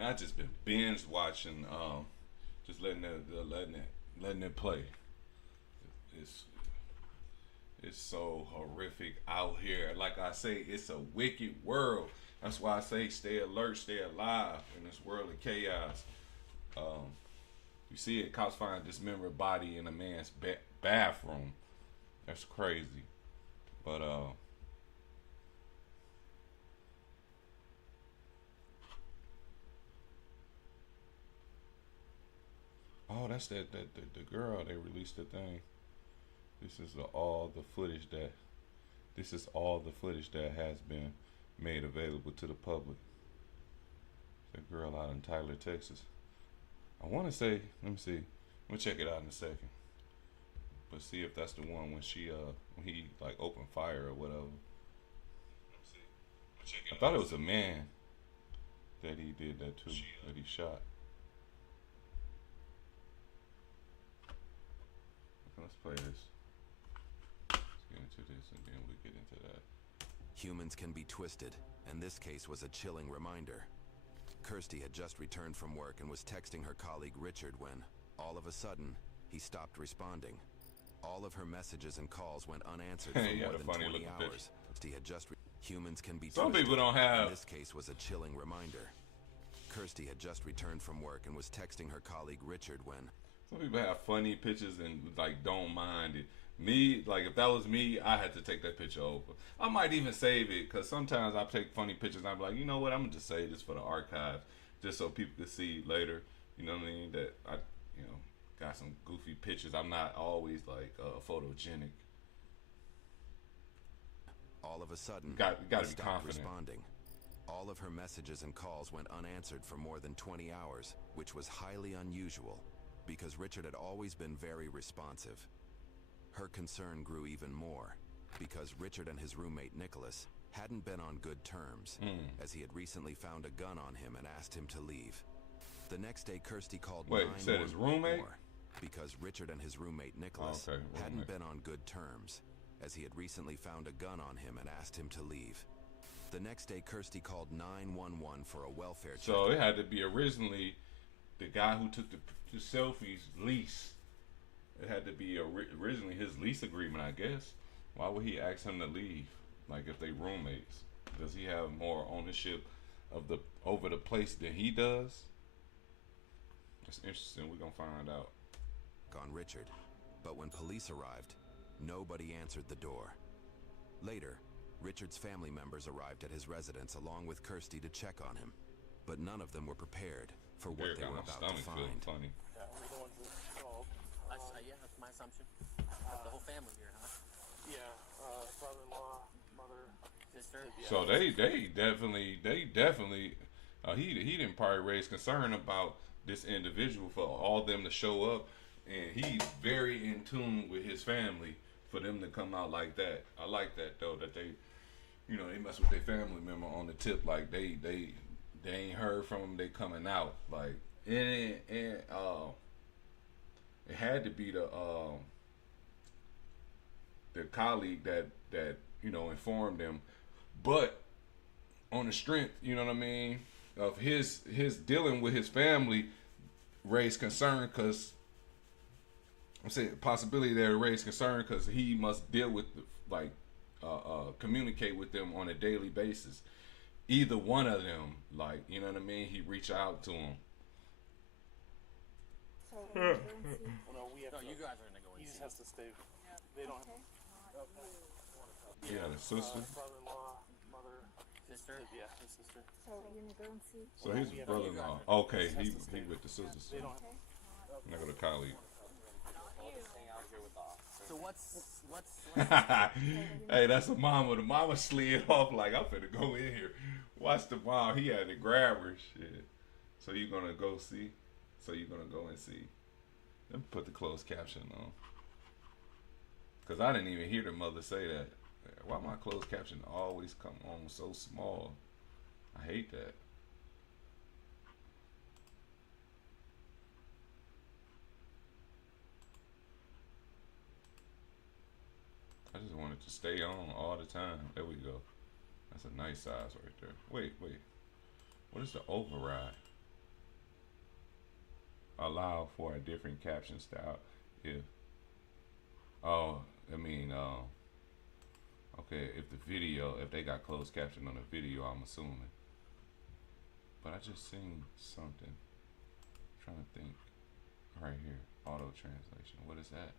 And I just been binge watching, just letting it play. It's it's so horrific out here. Like I say, it's a wicked world. That's why I say stay alert, stay alive in this world of chaos. Um, you see it, cops find a dismembered body in a man's bathroom. That's crazy. But oh, that's the girl. They released the thing. This is all the footage that this is all the footage that has been made available to the public. The girl out in Tyler, Texas. I want to say, let me see. I'm gonna check it out in a second. But see if that's the one when she when he like opened fire or whatever. I thought it was a man that he did that to, that he shot. Let's play this. Let's get into this and then we get into that. Humans can be twisted, and this case was a chilling reminder. Kirsty had just returned from work and was texting her colleague Richard when, all of a sudden, he stopped responding. All of her messages and calls went unanswered for more than 20 hours. Kirsty had just humans can be Some twisted, people don't have. and this case was a chilling reminder. Kirsty had just returned from work and was texting her colleague Richard when Some people have funny pictures and like don't mind it. Me, like if that was me, I had to take that picture over. I might even save it because sometimes I take funny pictures and I'm like, you know what, I'm gonna just save this for the archives, just so people can see later. You know what I mean? That I, you know, got some goofy pictures. I'm not always like photogenic. all of a sudden Got he to be stopped confident. responding. All of her messages and calls went unanswered for more than 20 hours, which was highly unusual because Richard had always been very responsive. Her concern grew even more because Richard and his roommate Nicholas hadn't been on good terms, as he had recently found a gun on him and asked him to leave. The next day, Kirsty called Wait, you said his roommate? more because Richard and his roommate Nicholas Okay, hadn't roommate. been on good terms, as he had recently found a gun on him and asked him to leave. The next day, Kirsty called 911 for a welfare check. So it had to be originally the guy who took the selfies lease. It had to be originally his lease agreement, I guess. Why would he ask him to leave? Like if they roommates, does he have more ownership of the over the place than he does? That's interesting. We're gonna find out. On Richard, but when police arrived, nobody answered the door. Later, Richard's family members arrived at his residence along with Kirsty to check on him, but none of them were prepared for what they Got were my about to stomach feeling find. funny. Yeah, we're the ones that called. Yeah, that's my assumption. The whole family here, huh? Yeah, brother-in-law, mother, Sister? yeah. So they definitely he didn't probably raise concern about this individual for all them to show up, and he's very in tune with his family for them to come out like that. I like that though, that they, you know, they mess with their family member on the tip, like they ain't heard from them, they coming out like, and it had to be the colleague that you know informed them, but on the strength, you know what I mean, of his dealing with his family raised concern because I'm saying possibility that it raised concern because he must deal with like communicate with them on a daily basis. Either one of them, like you know what I mean, he reach out to them. So we don't see. Well, no, we have No, to. you guys are gonna go He in. just has to stay. They don't. He had a sister, Brother-in-law, mother, Sister? yeah, his sister. So we're gonna go and see. so his we have- brother-in-law. Okay, he with the sisters. They don't. Okay. Not with a colleague. So what's Hey, that's a mama. The mama slid off like I'm finna go in here. Watch the mom. He had to grab her. Shit. So you gonna go see? So you gonna go and see? Let me put the closed caption on. Cause I didn't even hear the mother say that. Why my closed caption always come on so small? I hate that. I just want it to stay on all the time. There we go. That's a nice size right there. Wait. What is the override? allow for a different caption style if oh I mean okay if the video if they got closed caption on the video I'm assuming. But I just seen something. I'm trying to think right here. Auto translation. What is that?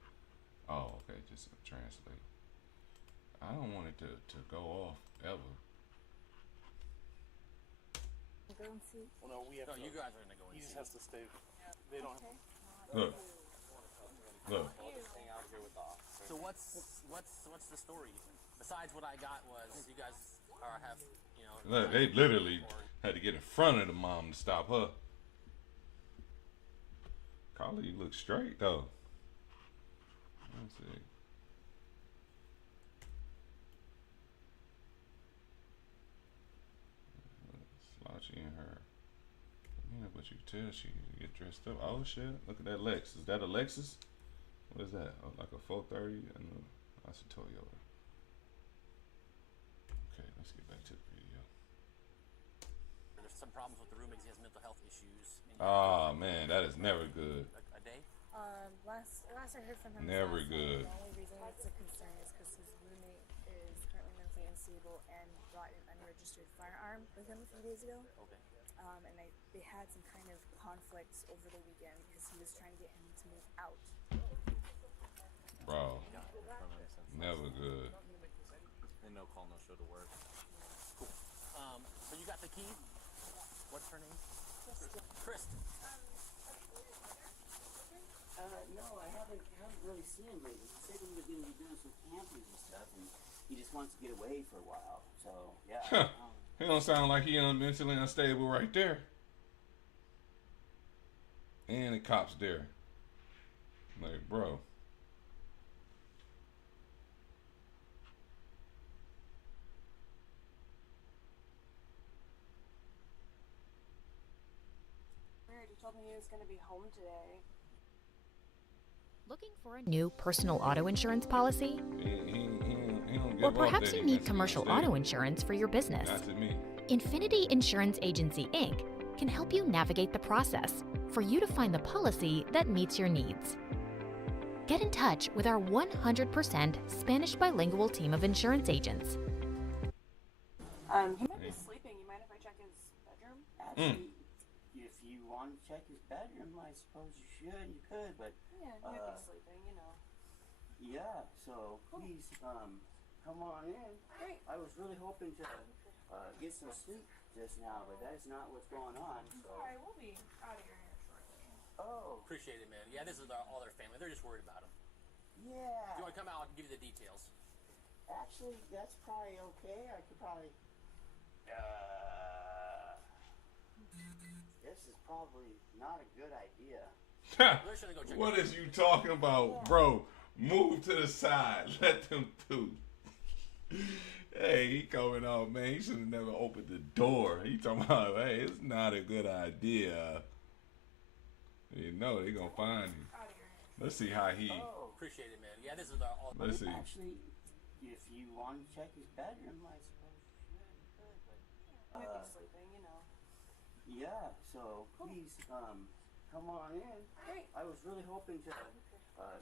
Oh, okay, just translate. I don't want it to go off ever. Go and see. Well, no, we have No, to. you guys are gonna go and He just see. has to stay. They don't Okay. Look. Look. Hang out here with the officer. So what's the story? Besides what I got was you guys have Look, they literally had to get in front of the mom to stop her. Carly looks straight though. Let's see. Slouchy in her. Yeah, but you can tell she get dressed up. Oh shit! Look at that Lex. Is that a Lexus? What is that? Oh, like a 430? And that's a Toyota. Okay, let's get back to the video. There's some problems with the roommates. He has mental health issues. Oh man, that is never good. A day? Last I heard from him, Never last night, good. The only reason it's a concern is because his roommate is currently mentally unstable and brought an unregistered firearm with him a few days ago. Okay. And they had some kind of conflicts over the weekend because he was trying to get him to move out. Bro, never good. And no call, no show to work. Cool. So you got the key? What's her name? Kristen. No, I haven't really seen him lately. He said he was going to be doing some camping and stuff, and he just wants to get away for a while. So, yeah. He don't sound like he mentally unstable right there. And the cops there. Like, bro. Weird, he told me he was going to be home today. Looking for a new personal auto insurance policy? He don't give Or up perhaps that you he need mentally commercial unstable. auto insurance for your business. Not to me. Infinity Insurance Agency, Inc. can help you navigate the process for you to find the policy that meets your needs. Get in touch with our 100% Spanish bilingual team of insurance agents. He might be sleeping. You mind if I check his bedroom? Actually, if you want to check his bedroom, I suppose you should. You could, but Yeah, he might be sleeping, you know. yeah. So please, come on in. Great. I was really hoping to get some sleep just now, but that is not what's going on. So. Alright, we'll be out of your hair shortly. Oh, Appreciate it, man. Yeah, this is all their family. They're just worried about him. If you yeah. want to come out, I can give you the details. Actually, that's probably okay. I could probably. This is probably not a good idea. They're just gonna go check What it out. is you talking about, bro? Move to the side. Let them through. Hey, he coming out, man. He should have never opened the door. He talking about, hey, it's not a good idea. You know they gonna find you. Out of your hair. Let's see how he. Oh, Appreciate it, man. Yeah, this is all. Let's see. actually, if you want to check his bedroom, I suppose you should. You could, but. He might be sleeping, you know. Yeah, so please, come on in. Great. I was really hoping to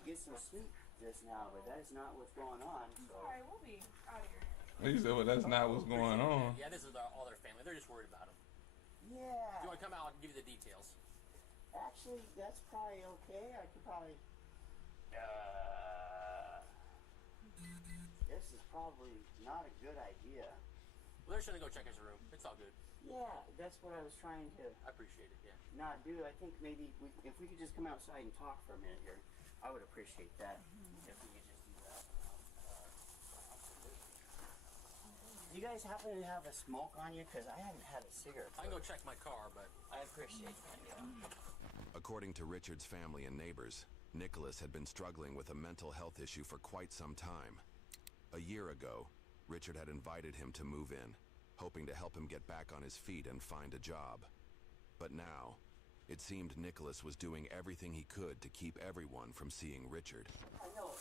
get some sleep just now, but that is not what's going on. So. Alright, we'll be out of your hair. He said, well, that's not what's going on. Yeah, this is all their family. They're just worried about him. If you Yeah. want to come out, I can give you the details. Actually, that's probably okay. I could probably. This is probably not a good idea. Well, they're just gonna go check his room. It's all good. Yeah, that's what I was trying to I appreciate it. Yeah. not do. I think maybe if we could just come outside and talk for a minute here, I would appreciate that. If we could just do that. Do you guys happen to have a smoke on you? Because I haven't had a cigarette. I can go check my car, but I appreciate that. Yeah. According to Richard's family and neighbors, Nicholas had been struggling with a mental health issue for quite some time. A year ago, Richard had invited him to move in, hoping to help him get back on his feet and find a job. But now, it seemed Nicholas was doing everything he could to keep everyone from seeing Richard. I know.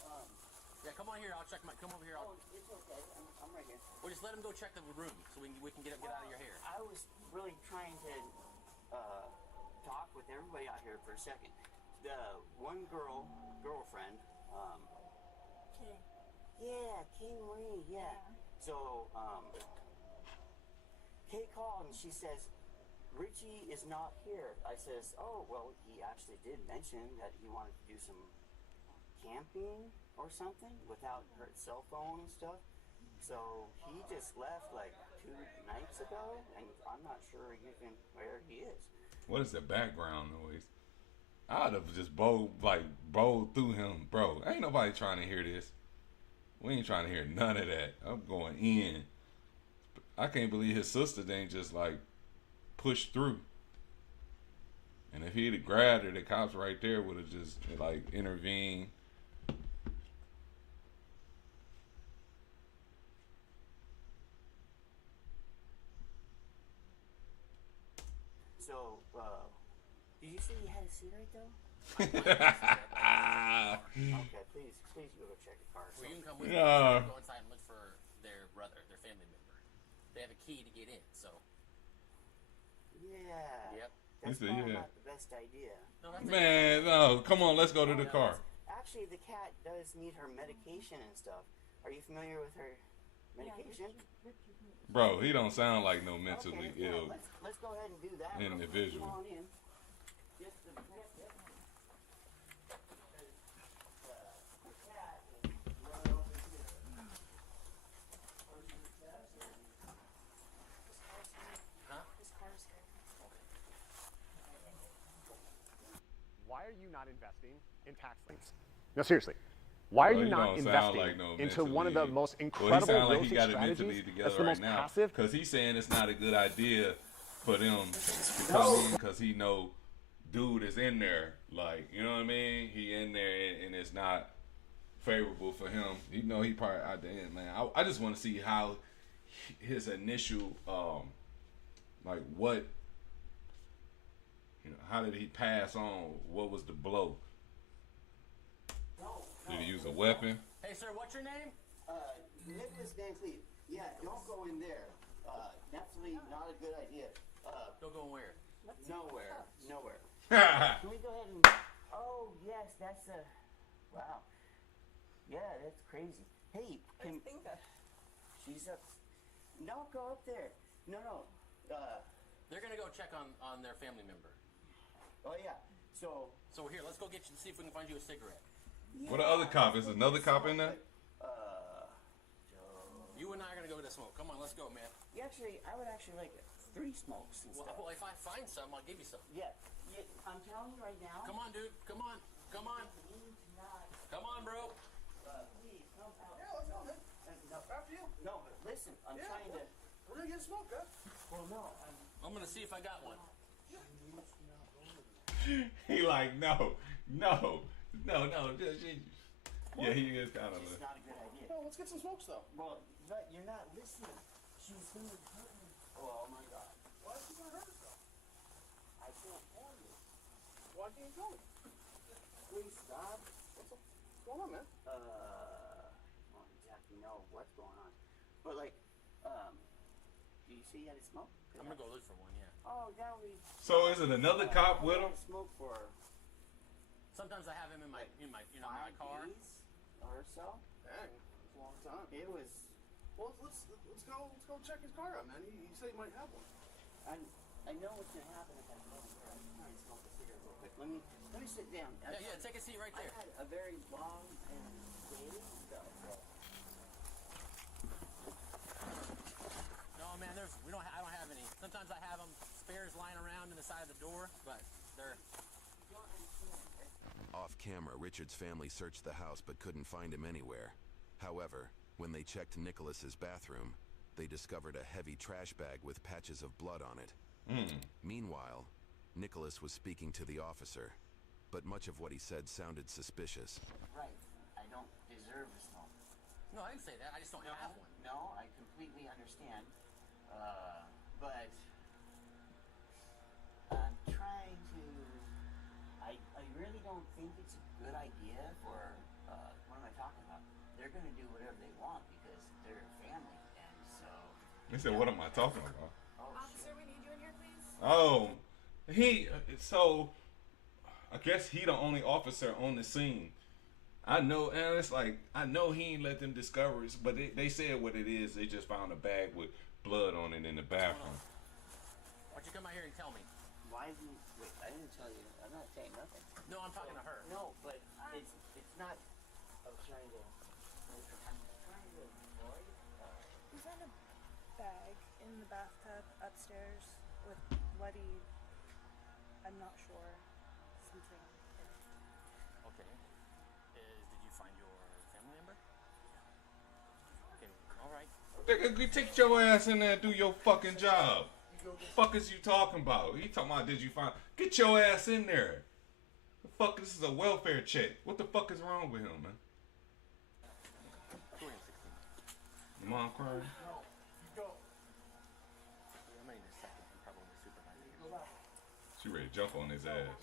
yeah, come on here. I'll check my. Come over here. Oh, it's okay. I'm right here. We'll just let him go check the room so we can get out of your hair. I was really trying to talk with everybody out here for a second. The one girlfriend, Okay. yeah, Kay Marie, yeah. So, Kay called and she says, Richie is not here. I says, oh, well, he actually did mention that he wanted to do some camping or something without her cell phone and stuff. So he just left like 2 nights ago, and I'm not sure even where he is. What is the background noise? I'd have just bowled through him, bro. Ain't nobody trying to hear this. We ain't trying to hear none of that. I'm going in. I can't believe his sister didn't just like push through. And if he'd have grabbed her, the cops right there would have just like intervened. So, did you say you had a cigarette though? Okay, please you go check the car. Well, you can come with me. Yeah. Go inside and look for their brother, their family member. They have a key to get in, so. Yeah. Yep. That's He said, probably yeah. not the best idea. No, that's Man, no, come on, let's go to the car. Actually, the cat does need her medication and stuff. Are you familiar with her medication? Bro, he don't sound like no mentally Okay, ill. let's go ahead and do that. individual. Come on in. Just the cat is right over here. His car's good. Why are you not investing in tax liens? No, seriously. Why are Well, you he not don't sound investing like no into one of the mentally- most Well, he incredible sound like real he estate got it mentally strategies? together That's the right most now. passive. Because he's saying it's not a good idea for them to come in because he know dude is in there. Like, you know what I mean? He in there and it's not favorable for him. You know, he probably out there, man. I just want to see how his initial, like what, you know, how did he pass on? What was the blow? Did he use a weapon? Hey, sir, what's your name? Nicholas Van Cleef. Yeah, don't go in there. Definitely not a good idea. Don't go where? Nowhere. Can we go ahead and? Oh yes, that's a. Wow. Yeah, that's crazy. Hey, can? She's up. No, go up there. No. They're gonna go check on their family member. Oh yeah. So. So here, let's go get you. See if we can find you a cigarette. Yeah, What the other cop? Is another cop in there? You and I are gonna go get a smoke. Come on, let's go, man. Actually, I would actually like 3 smokes and stuff. Well, if I find some, I'll give you some. Yeah, I'm telling you right now. Come on, dude. Come on. Come on, bro. Please, help out. Yeah, let's go, man. No, After you. no, but listen, I'm Yeah, trying to. We're gonna get smoked, guys. Well, no, I'm gonna see if I got one. He like no. Yeah, he is kind of. it's not a good idea. No, let's get some smokes though. Well, but you're not listening. She's gonna hurt me. Oh my God. Why is she gonna hurt herself? I can't tell you. Why can't you tell me? Please stop. What's going on, man? I don't exactly know what's going on. But like, do you see he had a smoke? I'm gonna go look for one. Yeah. Oh, that would be. So is it another cop with him? Smoke for Sometimes I have him in my 5 car. days or so. Dang, it's a long time. It was. Well, let's go check his car out, man. He said he might have one. I know what's gonna happen if I go in there. I'm trying to smoke a cigarette real quick. Let me sit down. Yeah, take a seat right there. I had a very long and day. No, man, I don't have any. Sometimes I have them spares lying around in the side of the door, but they're. Off camera, Richard's family searched the house but couldn't find him anywhere. However, when they checked Nicholas's bathroom, they discovered a heavy trash bag with patches of blood on it. Meanwhile, Nicholas was speaking to the officer, but much of what he said sounded suspicious. Right. I don't deserve the smoke. No, I didn't say that. I just don't have one. No, I completely understand. But I'm trying to. I really don't think it's a good idea for. What am I talking about? They're gonna do whatever they want because they're family, and so. He said, "What am I talking about?" Officer, we need you in here, please. Oh, So I guess he the only officer on the scene. I know, and it's like I know he ain't let them discover it, but they said what it is. They just found a bag with blood on it in the bathroom. Why'd you come out here and tell me? Why did you... Wait, I didn't tell you. I'm not saying nothing. No, I'm talking to her. No, but it's not... I was trying to... avoid... He found a bag in the bathtub upstairs with bloody, I'm not sure, something in it. Okay. Did you find your family member? Okay, alright. Nigga, take your ass in there and do your fucking job. Fuck is you talking about? He talking about did you find? Get your ass in there. The fuck, this is a welfare check. What the fuck is wrong with him, man? Your mom crying? No, you go. I'm gonna need a second. I'm probably the supervisor. She ready to jump on his ass.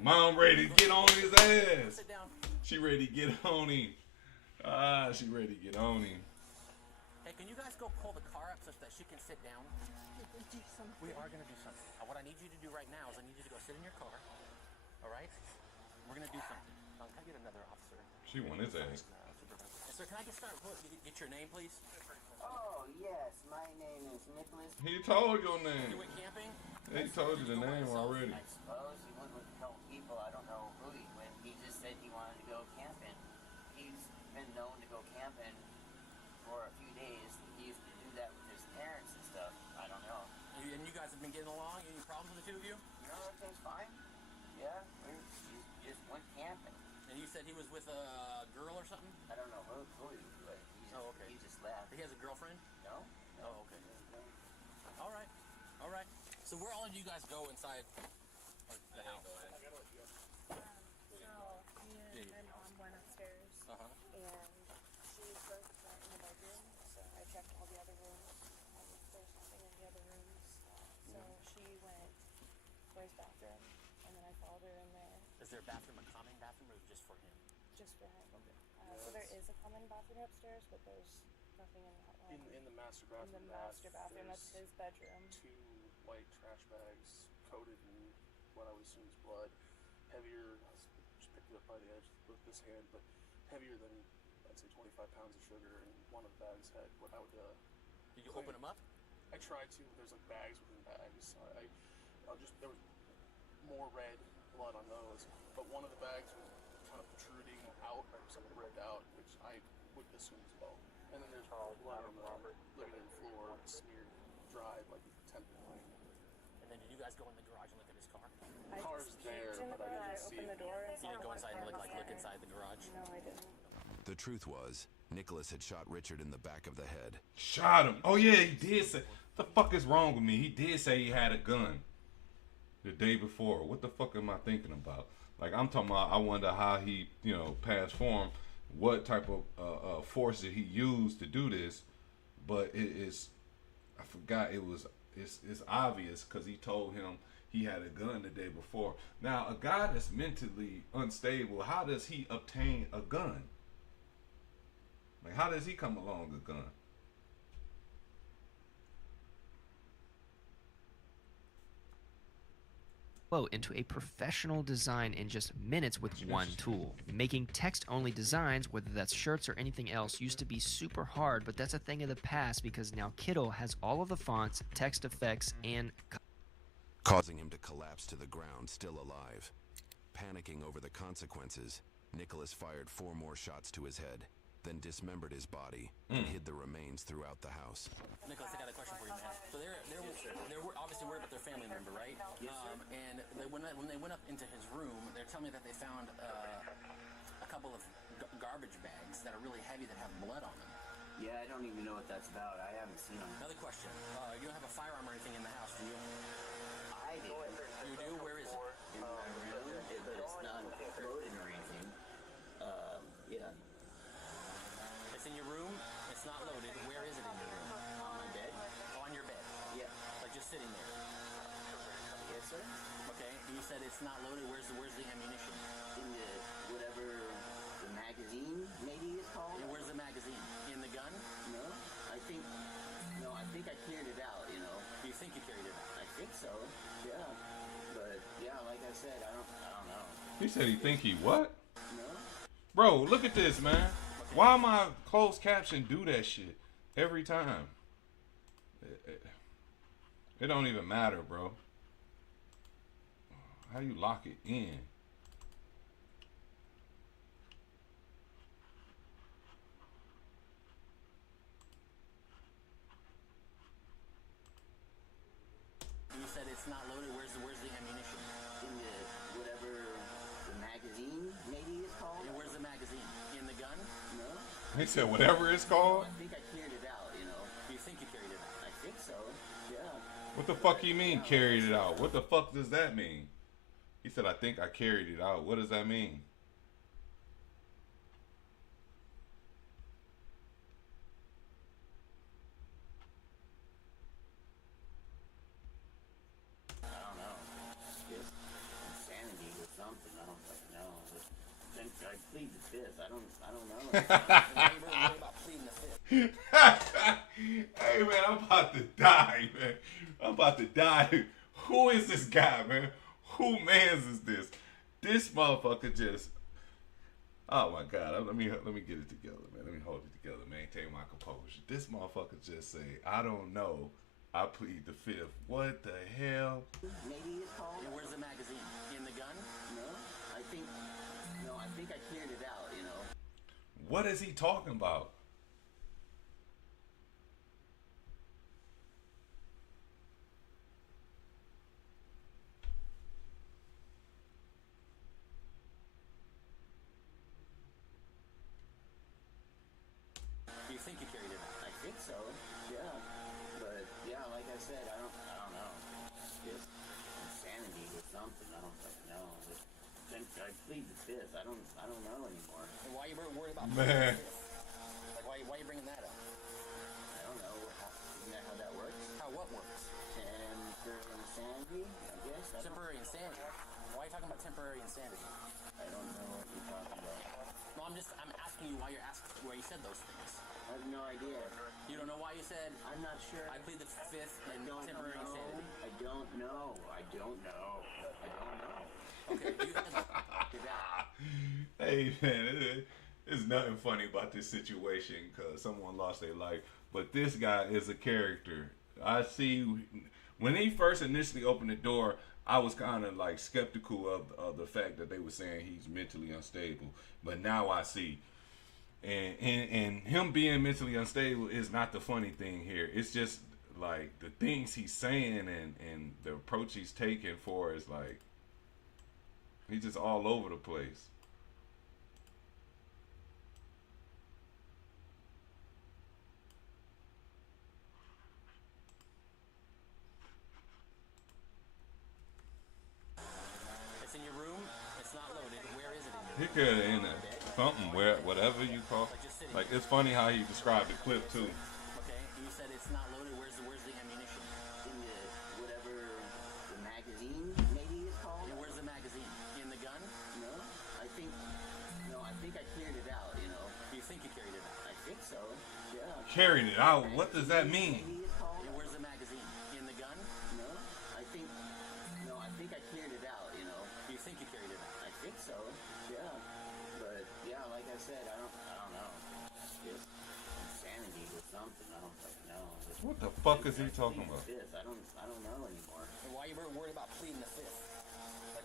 Mom ready to get on his ass. Sit down. She ready to get on him. She ready to get on him. Hey, can you guys go pull the car up such that she can sit down? We are gonna do something. What I need you to do right now is I need you to go sit in your car. All right? We're gonna do something. Can I get another officer? She want his ass. Sir, can I just start? Get your name, please. Oh, yes. My name is Nicholas. He told your You name. went camping? He told you the name already. I suppose he went with a couple people. I don't know who he went. He just said he wanted to go camping. He's been known to go camping for a few days. He used to do that with his parents and stuff. I don't know. And you guys have been getting along? Any problems with the two of you? No, everything's fine. Yeah, we just went camping. And you said he was with a girl or something? I don't know who he was with. He just left. He has a girlfriend? No? Oh, okay. All right. All right. So where all of you guys go inside the house? So me and my mom went upstairs, and she both went in the bedroom. So I checked all the other rooms. There's nothing in the other rooms. So she went for his bathroom, and then I followed her in there. Is there a bathroom, a common bathroom, or just for him? Just for him. So there is a common bathroom upstairs, but there's nothing in that one. In the master bathroom. In the master bathroom, that's his bedroom. 2 white trash bags coated in what I would assume is blood. Heavier, I just picked it up by the edge with this hand, but heavier than, I'd say, 25 pounds of sugar. And one of the bags had what I would... Did you open them up? I tried to. There's like bags within bags. There was more red blood on those, but one of the bags was kind of protruding out, or something ripped out, which I would assume as well. And then there's blood on the living room floor, smeared, dried, like tendon. And then did you guys go in the garage and look at his car? The car's there, but I didn't see opened it. the door and You didn't go inside and look inside the garage? No, I didn't. The truth was, Nicholas had shot Richard in the back of the head. Shot him. Oh yeah, he did say. What the fuck is wrong with me? He did say he had a gun the day before. What the fuck am I thinking about? Like, I'm talking about, I wonder how he, passed form. What type of force did he use to do this? But it is, I forgot, it's obvious because he told him he had a gun the day before. Now, a guy that's mentally unstable, how does he obtain a gun? Like, how does he come along a gun? Into a professional design in just minutes with one tool. Making text-only designs, whether that's shirts or anything else, used to be super hard, but that's a thing of the past because now Kittle has all of the fonts, text effects, and... causing him to collapse to the ground, still alive. Panicking over the consequences, Nicholas fired 4 more shots to his head, then dismembered his body and hid the remains throughout the house. Nicholas, I got a question for you, man. So they're obviously worried about their family member, right? And when they went up into his room, they're telling me that they found a couple of garbage bags that are really heavy that have blood on them. Yeah, I don't even know what that's about. I haven't seen them. Another question. You don't have a firearm or anything in the house, do you? I do. You do? Where is it? In my room, but it's not loaded or anything. Yeah. It's in your room. It's not loaded. Where is it in your room? On my bed? On your bed. Yeah. Like just sitting there. Yes, sir. Okay. You said it's not loaded. Where's the ammunition? In the whatever the magazine maybe it's called. And where's the magazine? In the gun? He said he think he what? No. Bro, look at this, man. Why my closed caption do that shit every time? It don't even matter, bro. How you lock it in? You said it's not loaded. Where's the ammunition? In the whatever the magazine maybe it's called. And where's the magazine? In the gun? No. He said whatever it's called. I think I cleared it out. You know. Do you think you carried it out? I think so. Yeah. What the fuck you mean carried it out? What the fuck does that mean? He said I think I carried it out. What does that mean? I don't know. Just insanity or something. I don't fucking know. But then I plead the fifth. I don't know. Why you worried about pleading the fifth? Hey man, I'm about to die, man. I'm about to die. Who is this guy, man? Who mans is this? This motherfucker just. Oh my god. Let me get it together, man. Let me hold it together, maintain my composure. This motherfucker just say, I don't know. I plead the fifth. What the hell? Maybe it's called. And where's the magazine? In the gun? No. I think I cleared it out. You know. What is he talking about? Do you think you carried it out? I think so. Yeah. But yeah, like I said, I don't know. Just insanity or something. I don't fucking know. But then I plead the fifth. I don't know anymore. And why you worried about Man. pleading the fifth? Like why you bringing that up? I don't know. Isn't that how that works? How what works? Temporary insanity, I guess. Temporary insanity. Why are you talking about temporary insanity? I don't know what you're talking about. No, I'm asking you why you said those things. I have no idea. You don't know why you said I'm not sure. I plead the fifth I and don't temporary know. insanity? I don't know. Okay, do you think that? Hey man, there's nothing funny about this situation because someone lost their life. But this guy is a character. I see when he first initially opened the door, I was kind of like skeptical of the fact that they were saying he's mentally unstable. But now I see. And him being mentally unstable is not the funny thing here. It's just like the things he's saying and the approach he's taking for is like he's just all over the place. It's in your room. It's not loaded. Where is it in your He room? could have in it something where whatever you call. Like it's funny how he described the clip too. Okay, you said it's not loaded. Where's the ammunition? In the whatever the magazine maybe it's called. And where's the magazine? In the gun? No. I think I cleared it out. You know. Do you think you carried it out? I think so. Yeah. Carried it out. What does that mean? Maybe it's called. And where's the magazine? In the gun? No. I think I cleared it out. You know. Do you think you carried it out? I think so. Yeah. But yeah, like I said, I don't know. Just insanity or something. I don't fucking know. What the fuck is he talking about? Fifth. I don't know anymore. And why you worried about pleading the fifth?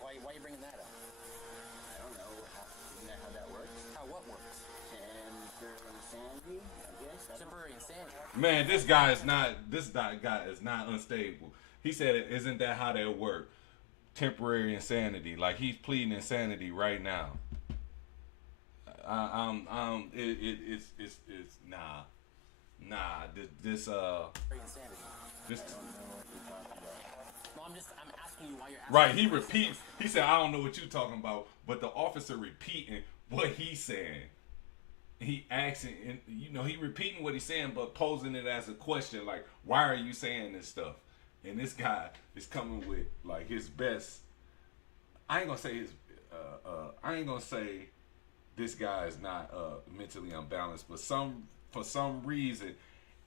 Like why you bringing that up? I don't know. Isn't that how that works? How what works? Temporary insanity, I guess. Temporary insanity. Man, this guy is not unstable. He said, "Isn't that how that work? Temporary insanity. Like he's pleading insanity right now." It's nah. This Temporary insanity. this. I don't know what you're talking about. No, I'm asking you why you're asking. Right, he repeats. He said, "I don't know what you're talking about," but the officer repeating what he's saying. He asking, and he repeating what he's saying, but posing it as a question, like, "Why are you saying this stuff?" And this guy is coming with like his best. I ain't gonna say this guy is not mentally unbalanced, but for some reason,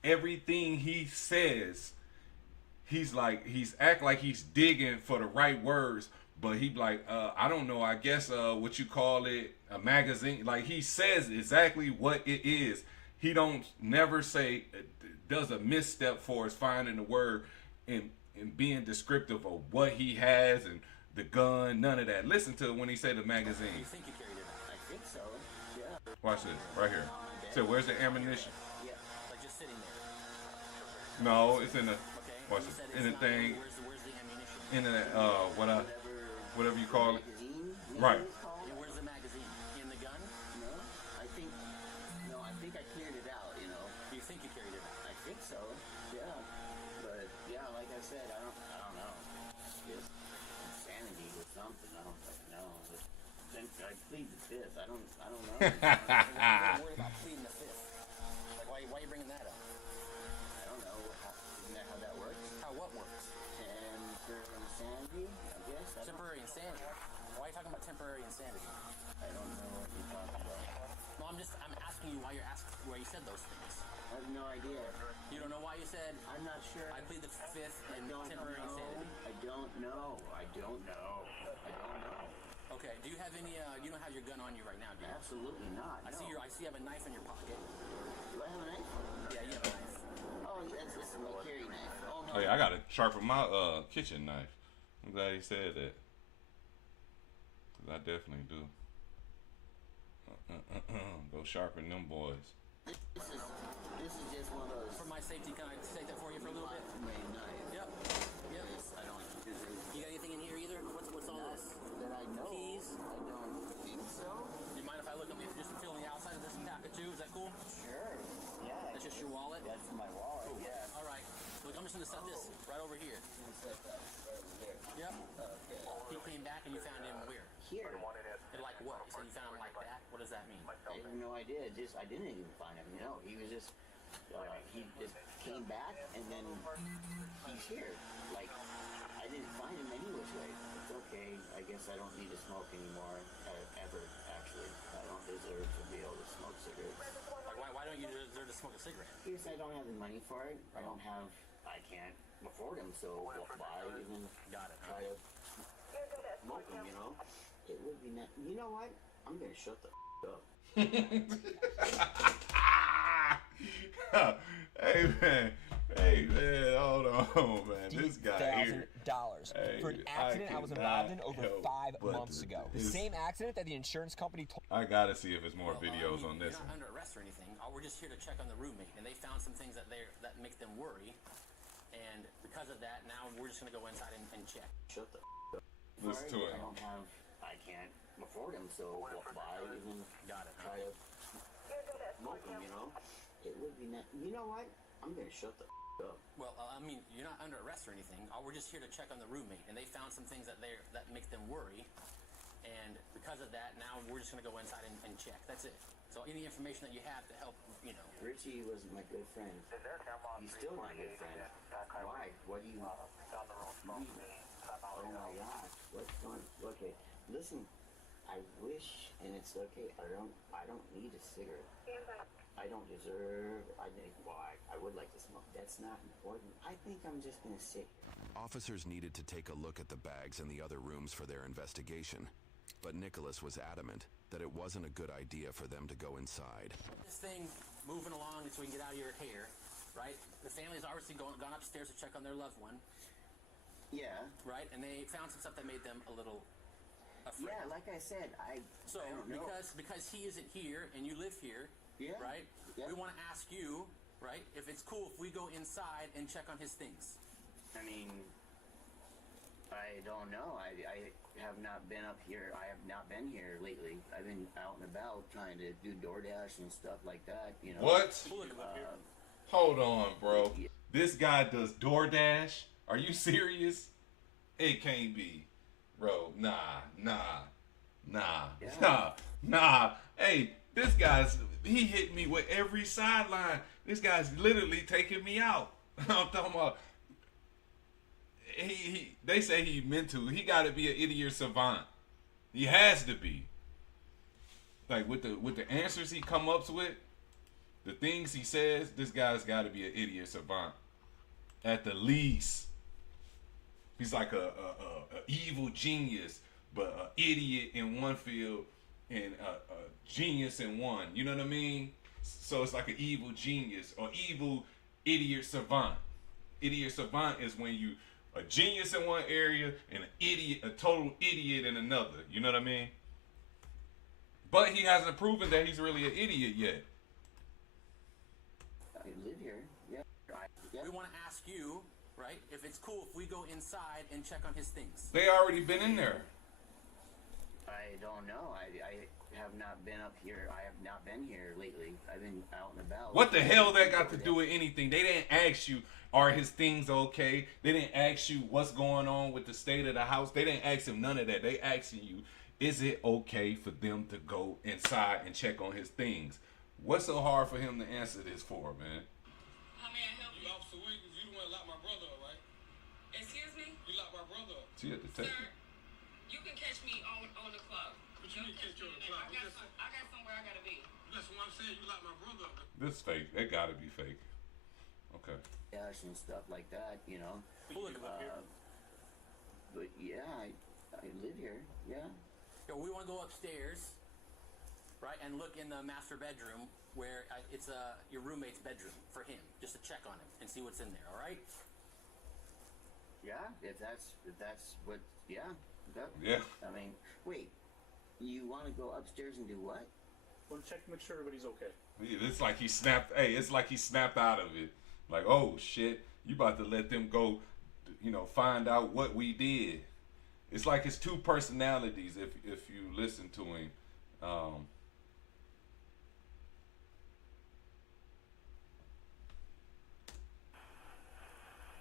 everything he says, he's act like he's digging for the right words, but he like, I don't know. I guess what you call it, a magazine. Like he says exactly what it is. He don't never say does a misstep for us finding the word and being descriptive of what he has and the gun. None of that. Listen to it when he say the magazine. You think you carried it? I think so. Yeah. Watch this right here. So where's the ammunition? Yeah. Like just sitting there. No, it's in the. Okay. Watch You this. said In the it's not- thing. Where's the ammunition? In the whatever you call it. Magazine? Right. And where's the magazine? In the gun? No, I think I cleared it out. You know. You think you carried it out? I think so. Yeah. But yeah, like I said, I don't know. Just insanity or something. I don't fucking know. But then I plead the fifth. I don't know. I'm worried about pleading the fifth. Like, why are you bringing that up? I don't know. Isn't that how that works? How what works? And for insanity, I guess. Temporary insanity. Why are you talking about temporary insanity? I don't know what you're talking about. No, I'm asking you why you said those things. I have no idea. You don't know why you said? I'm not sure. I plead the fifth and temporary insanity. I don't know. Okay. Do you have any? You don't have your gun on you right now, do you? Absolutely not. I see you have a knife in your pocket. Do I have a knife? Yeah, you have a knife. Oh, that's just my carry knife. Oh no. Oh yeah, I gotta sharpen my kitchen knife. I'm glad he said that. Cause I definitely do. Go sharpen them boys. This is just one of those. For my safety, can I take that for you for a little bit? Main knife. Yep. I don't deserve You got anything in here either? What's all this? that I know. Keys? I don't think so. Do you mind if I look just feel on the outside of this packet too? Is that cool? Sure. Yeah. That's just your wallet? That's my wallet. Yeah. All right. Look, I'm just gonna set this right over here. Set that right over there. Yep. Okay. He came back and you found him where? Here. And like what? You said you found him like that? What does that mean? I have no idea. I didn't even find him. You know, he was just. He just came back and then he's here. Like I didn't find him any which way. It's okay. I guess I don't need to smoke anymore. Ever actually. I don't deserve to be able to smoke cigarettes. Like why don't you deserve to smoke a cigarette? Because I don't have the money for it. I can't afford them, so why even Got it. try to smoke them, you know? It would be nice. You know what? I'm gonna shut the up. Hey man, hold on, man. This guy here. $50,000 for an accident I was involved in over 5 months ago. The same accident that the insurance company told. I gotta see if there's more videos on this You're not one. under arrest or anything. We're just here to check on the roommate, and they found some things that make them worry, and because of that, now we're just gonna go inside and check. Shut the up. Listen to it. I can't afford them, so why even Got it. try to smoke them, you know? It would be nice. You know what? I'm gonna shut the up. Well, I mean, you're not under arrest or anything. We're just here to check on the roommate, and they found some things that make them worry, and because of that, now we're just gonna go inside and check. That's it. So any information that you have to help, you know. Richie was my good friend. He's still my good friend. Why? What do you? Oh my gosh! What's going? Okay, listen. I wish, and it's okay. I don't need a cigarette. I don't deserve. I would like to smoke. That's not important. I think I'm just gonna sit here. Officers needed to take a look at the bags in the other rooms for their investigation, but Nicholas was adamant that it wasn't a good idea for them to go inside. This thing moving along so we can get out of your hair, right? The family's obviously gone upstairs to check on their loved one. Yeah. Right? And they found some stuff that made them a little afraid. Yeah, like I said, I don't know. because he isn't here and you live here, Yeah. right? Yeah. We want to ask you, right, if it's cool if we go inside and check on his things. I mean, I don't know. I have not been up here. I have not been here lately. I've been out and about trying to do DoorDash and stuff like that, you know. What? Hold on, bro. This guy does DoorDash? Are you serious? It can't be. Bro, nah. Hey, this guy's, he hit me with every sideline. This guy's literally taking me out. I'm talking about, they say he mental. He got to be an idiot savant. He has to be. Like with the answers he come up with, the things he says, this guy's got to be an idiot savant. At the least. He's like a evil genius, but an idiot in one field and a genius in one. You know what I mean? So it's like an evil genius or evil idiot savant. Idiot savant is when you a genius in one area and a total idiot in another. You know what I mean? But he hasn't proven that he's really an idiot yet. I live here. Yeah. We want to ask you, right, if it's cool if we go inside and check on his things. They already been in there. I don't know. I have not been up here. I have not been here lately. I've been out and about. What the hell that got to do with anything? They didn't ask you, are his things okay? They didn't ask you what's going on with the state of the house. They didn't ask him none of that. They asking you, is it okay for them to go inside and check on his things? What's so hard for him to answer this for, man? How may I help you? Officer Wiggins, you the one that locked my brother up, right? Excuse me? You locked my brother up. She had to take Sir, you can catch me on the club. But you need to catch you on the club. I got somewhere I gotta be. That's what I'm saying. You locked my brother up. This fake. That gotta be fake. Okay. Cash and stuff like that, you know. But yeah, I live here. Yeah. So we want to go upstairs, right, and look in the master bedroom where it's your roommate's bedroom for him, just to check on him and see what's in there. All right? Yeah, if that's what. Yeah. Yeah. I mean, wait. You want to go upstairs and do what? Want to check to make sure everybody's okay. It's like he snapped. Hey, it's like he snapped out of it. Like, oh shit, you about to let them go, find out what we did. It's like his two personalities. If you listen to him,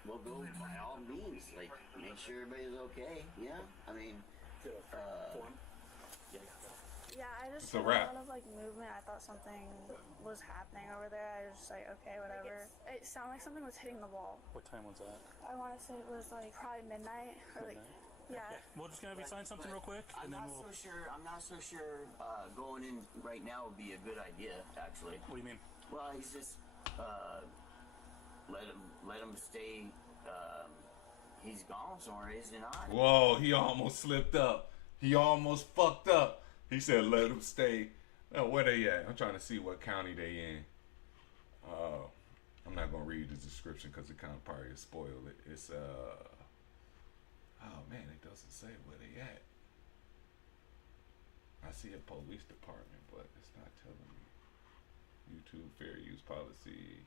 Well, go by all means. Like, make sure everybody's okay. Yeah. I mean, Yeah, I just It's a heard wrap. a lot of like movement. I thought something was happening over there. I was just like, okay, whatever. It sounded like something was hitting the wall. What time was that? I want to say it was like probably midnight or like, yeah. We're just gonna be signing something real quick, I'm not so sure. Going in right now would be a good idea. Actually. What do you mean? Well, he's just let him stay. He's gone somewhere, is he not? whoa, he almost slipped up. He almost fucked up. He said, let him stay. Oh, where they at? I'm trying to see what county they in. I'm not going to read the description because it kind of probably spoil it. It's, oh man, it doesn't say where they at. I see a police department, but it's not telling me. YouTube fair use policy.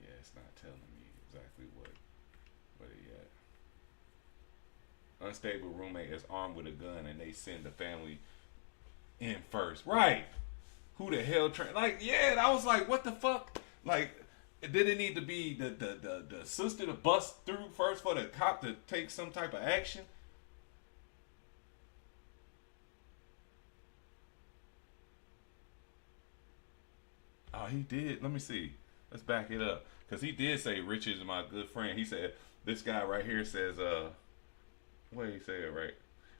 Yeah, it's not telling me exactly what he at. Unstable roommate is armed with a gun and they send the family in first. Right. Who the hell yeah, I was like, what the fuck? Like, did it need to be the sister to bust through first for the cop to take some type of action? Oh, he did. Let me see. Let's back it up. Because he did say Richard is my good friend. He said, this guy right here says, what did he say it right?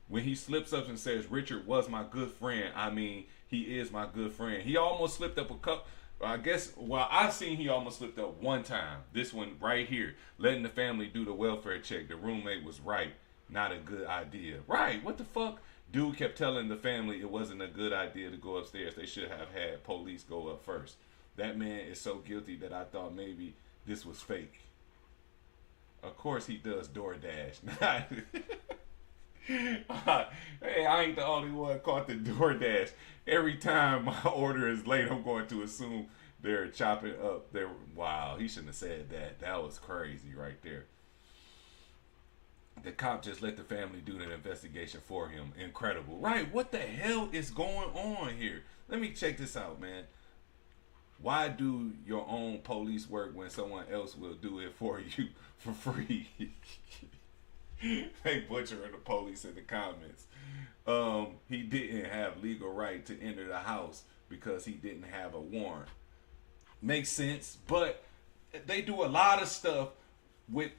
When he slips up and says, Richard was my good friend, I mean, he is my good friend. He almost slipped up a couple. I guess, well, I've seen he almost slipped up one time. This one right here. Letting the family do the welfare check. The roommate was right. Not a good idea. Right. What the fuck? Dude kept telling the family it wasn't a good idea to go upstairs. They should have had police go up first. That man is so guilty that I thought maybe this was fake. Of course he does DoorDash. Hey, I ain't the only one caught the DoorDash. Every time my order is late, I'm going to assume they're chopping up their... Wow, he shouldn't have said that. That was crazy right there. The cop just let the family do the investigation for him. Incredible. Right, what the hell is going on here? Let me check this out, man. Why do your own police work when someone else will do it for you for free? They butchering the police in the comments. He didn't have legal right to enter the house because he didn't have a warrant. Makes sense, but they do a lot of stuff with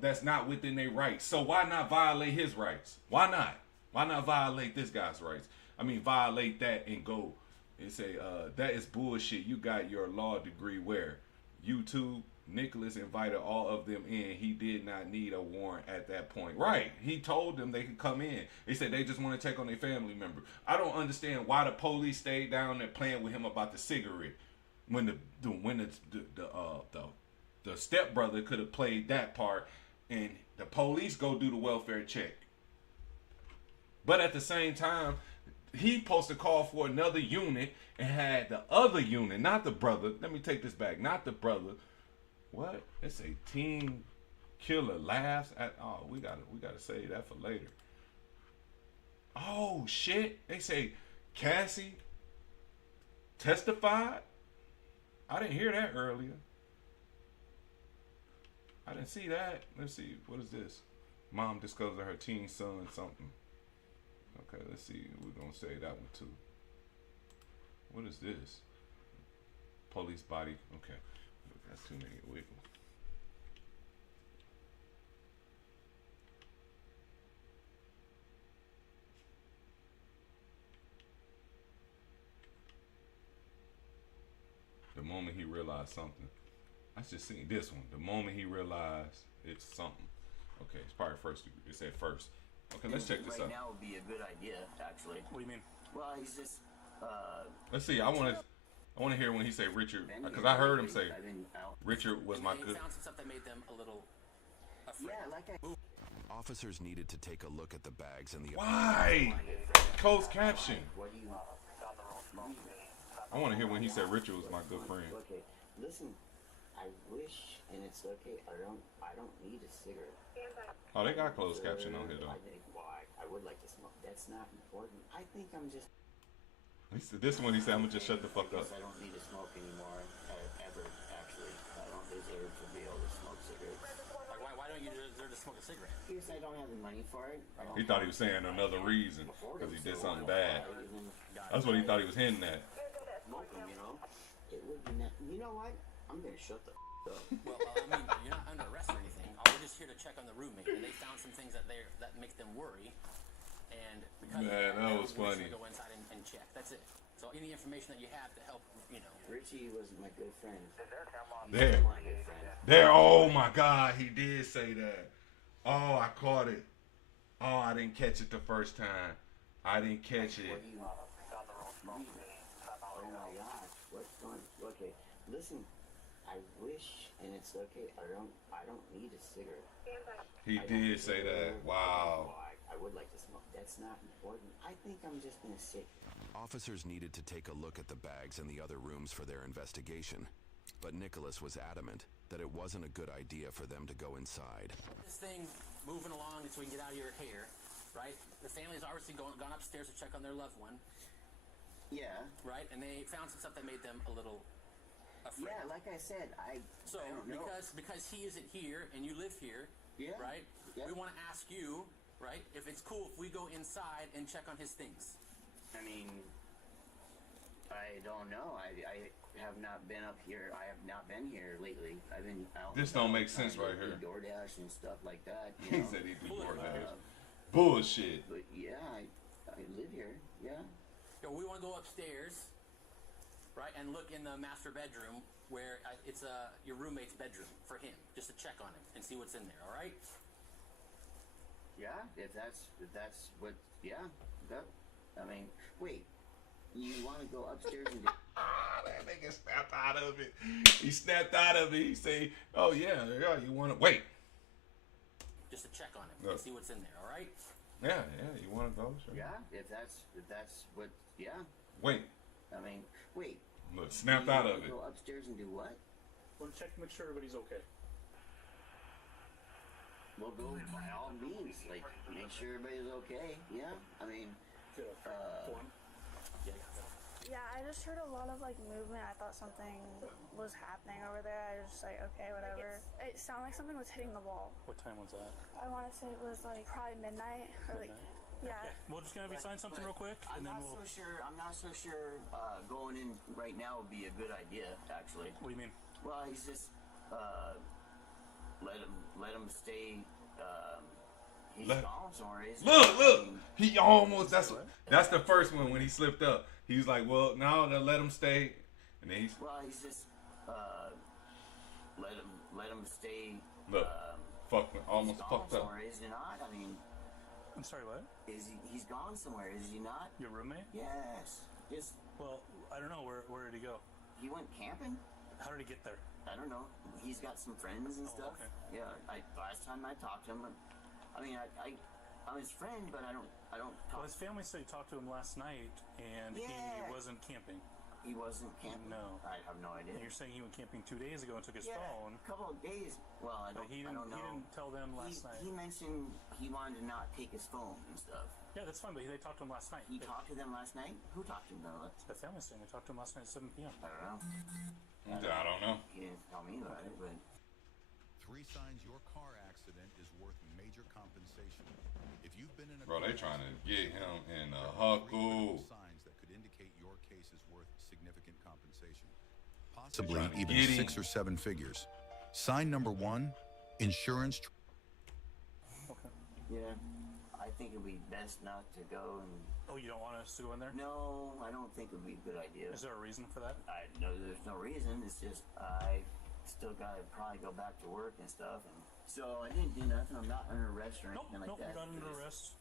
that's not within their rights. So why not violate his rights? Why not? Why not violate this guy's rights? I mean, violate that and go It say, that is bullshit. You got your law degree where? YouTube. Nicholas invited all of them in. He did not need a warrant at that point. Right. He told them they could come in. He said they just want to check on their family member. I don't understand why the police stayed down there playing with him about the cigarette when the stepbrother could have played that part and the police go do the welfare check. But at the same time, he supposed to call for another unit and had the other unit, not the brother. Let me take this back. Not the brother. What? It's a teen killer laughs at. Oh, we gotta save that for later. Oh shit! They say Cassie testified. I didn't hear that earlier. I didn't see that. Let's see. What is this? Mom discovers her teen son something. Okay, let's see. We're gonna say that one too. What is this? Police body. Okay. That's too many wiggle. The moment he realized something. I just seen this one. The moment he realized it's something. Okay, it's probably first degree. It said first. Okay, let's check this out. Right now would be a good idea, actually. What do you mean? Well, he's just. Let's see. I want to hear when he say Richard, because I heard him say Richard was my good. Found some stuff that made them a little afraid. Yeah, like I. Officers needed to take a look at the bags and the. Why? Closed caption. What do you want? I want to hear when he said Richard was my good friend. Okay, listen. I wish, and it's okay. I don't need a cigarette. Oh, they got closed caption on here though. I would like to smoke. That's not important. I think I'm just. He said this one. He said, "I'm gonna just shut the fuck up." I don't need to smoke anymore. Ever, actually. I don't deserve to be able to smoke cigarettes. Like, why don't you deserve to smoke a cigarette? Because I don't have the money for it. He thought he was saying another reason because he did something bad. That's what he thought he was hinting at. Smoking, you know, it would be. You know what? I'm gonna shut the up. Well, I mean, you're not under arrest or anything. We're just here to check on the roommate, and they found some things that make them worry. And because man, that was funny. Go inside and check. That's it. So any information that you have to help, you know. Richie was my good friend. There. Oh my God, he did say that. Oh, I caught it. Oh, I didn't catch it the first time. I didn't catch it. Oh my gosh, what's going? Okay, listen. I wish, and it's okay. I don't need a cigarette. He did say that. Wow. I would like to smoke. That's not important. I think I'm just gonna sit. Officers needed to take a look at the bags and the other rooms for their investigation, but Nicholas was adamant that it wasn't a good idea for them to go inside. This thing moving along so we can get out of your hair, right? The family's obviously gone upstairs to check on their loved one. Yeah. Right, and they found some stuff that made them a little. Afraid. Yeah, like I said, I don't know. because he isn't here and you live here, yeah, right? Yeah. We want to ask you, right, if it's cool if we go inside and check on his things. I mean, I don't know. I have not been up here. I have not been here lately. I've been out. This don't make sense right here. DoorDash and stuff like that. He said he do DoorDash. Bullshit. But yeah, I live here. Yeah. Yo, we want to go upstairs. Right, and look in the master bedroom where it's your roommate's bedroom for him, just to check on him and see what's in there. All right? Yeah, if that's what. Yeah, that. I mean, wait. You want to go upstairs and? That nigga snapped out of it. He snapped out of it. He say, "Oh yeah, you want to wait?" Just to check on him and see what's in there. All right? Yeah. You want to go? Sure. Yeah, if that's what. Yeah. Wait. I mean, wait. Look, snapped out of it. Go upstairs and do what? Want to check to make sure everybody's okay. We'll go by all means. Like, make sure everybody's okay. Yeah. I mean, yeah, I just heard a lot of like movement. I thought something was happening over there. I was just like, okay, whatever. It sounded like something was hitting the wall. What time was that? I want to say it was like probably midnight or like. Yeah. Okay. We're just gonna have you sign something real quick, and then we'll. I'm not so sure. Going in right now would be a good idea, actually. What do you mean? Well, he's just let him stay. He's gone somewhere. Look. He almost. That's the first one when he slipped up. He's like, well, no, they'll let him stay. And then he's just let him stay. Look, almost fucked up. Somewhere, is he not? I mean, I'm sorry, what? He's gone somewhere? Is he not? Your roommate? Yes. Well, I don't know. Where did he go? He went camping. How did he get there? I don't know. He's got some friends and stuff. Okay. Yeah. Last time I talked to him, I'm his friend, but I don't talk. Well, his family said he talked to him last night, and he wasn't camping. He wasn't camping? No. I have no idea. And you're saying he went camping 2 days ago and took his phone. A couple of days. Well, I don't know. He didn't tell them last night. He mentioned he wanted to not take his phone and stuff. Yeah, that's fine, but they talked to him last night. He talked to them last night? Who talked to them? The family's saying they talked to him last night at 7 p.m. I don't know. I don't know. He didn't tell me about it, but... 3 signs your car accident is worth major compensation. If you've been in a Bro, they trying to get him in a huckle. Signs that could indicate your case is worth significant compensation. Possibly even 6 or 7 figures. Sign number 1, insurance. Okay. Yeah, I think it would be best not to go and... Oh, you don't want us to go in there? No, I don't think it would be a good idea. Is there a reason for that? No, there's no reason. It's just I still gotta probably go back to work and stuff, and so I didn't do nothing. I'm not under arrest or anything like that. Nope, you're not under arrest.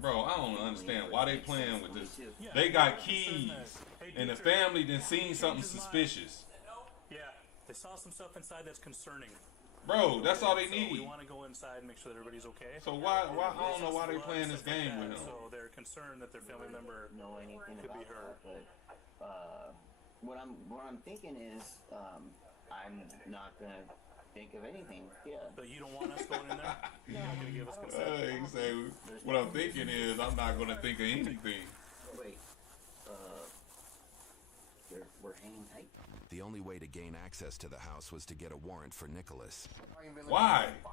Bro, I don't understand why they playing with this. They got keys, and the family done seen something suspicious. Yeah, they saw some stuff inside that's concerning. Bro, that's all they need. We want to go inside and make sure that everybody's okay. So why I don't know why they playing this game with him. So they're concerned that their family member could be hurt. But what I'm thinking is I'm not gonna think of anything. Yeah. But you don't want us going in there? You're not gonna give us consent? You say, what I'm thinking is I'm not gonna think of anything. Wait. We're hanging tight. The only way to gain access to the house was to get a warrant for Nicholas. Why? 5,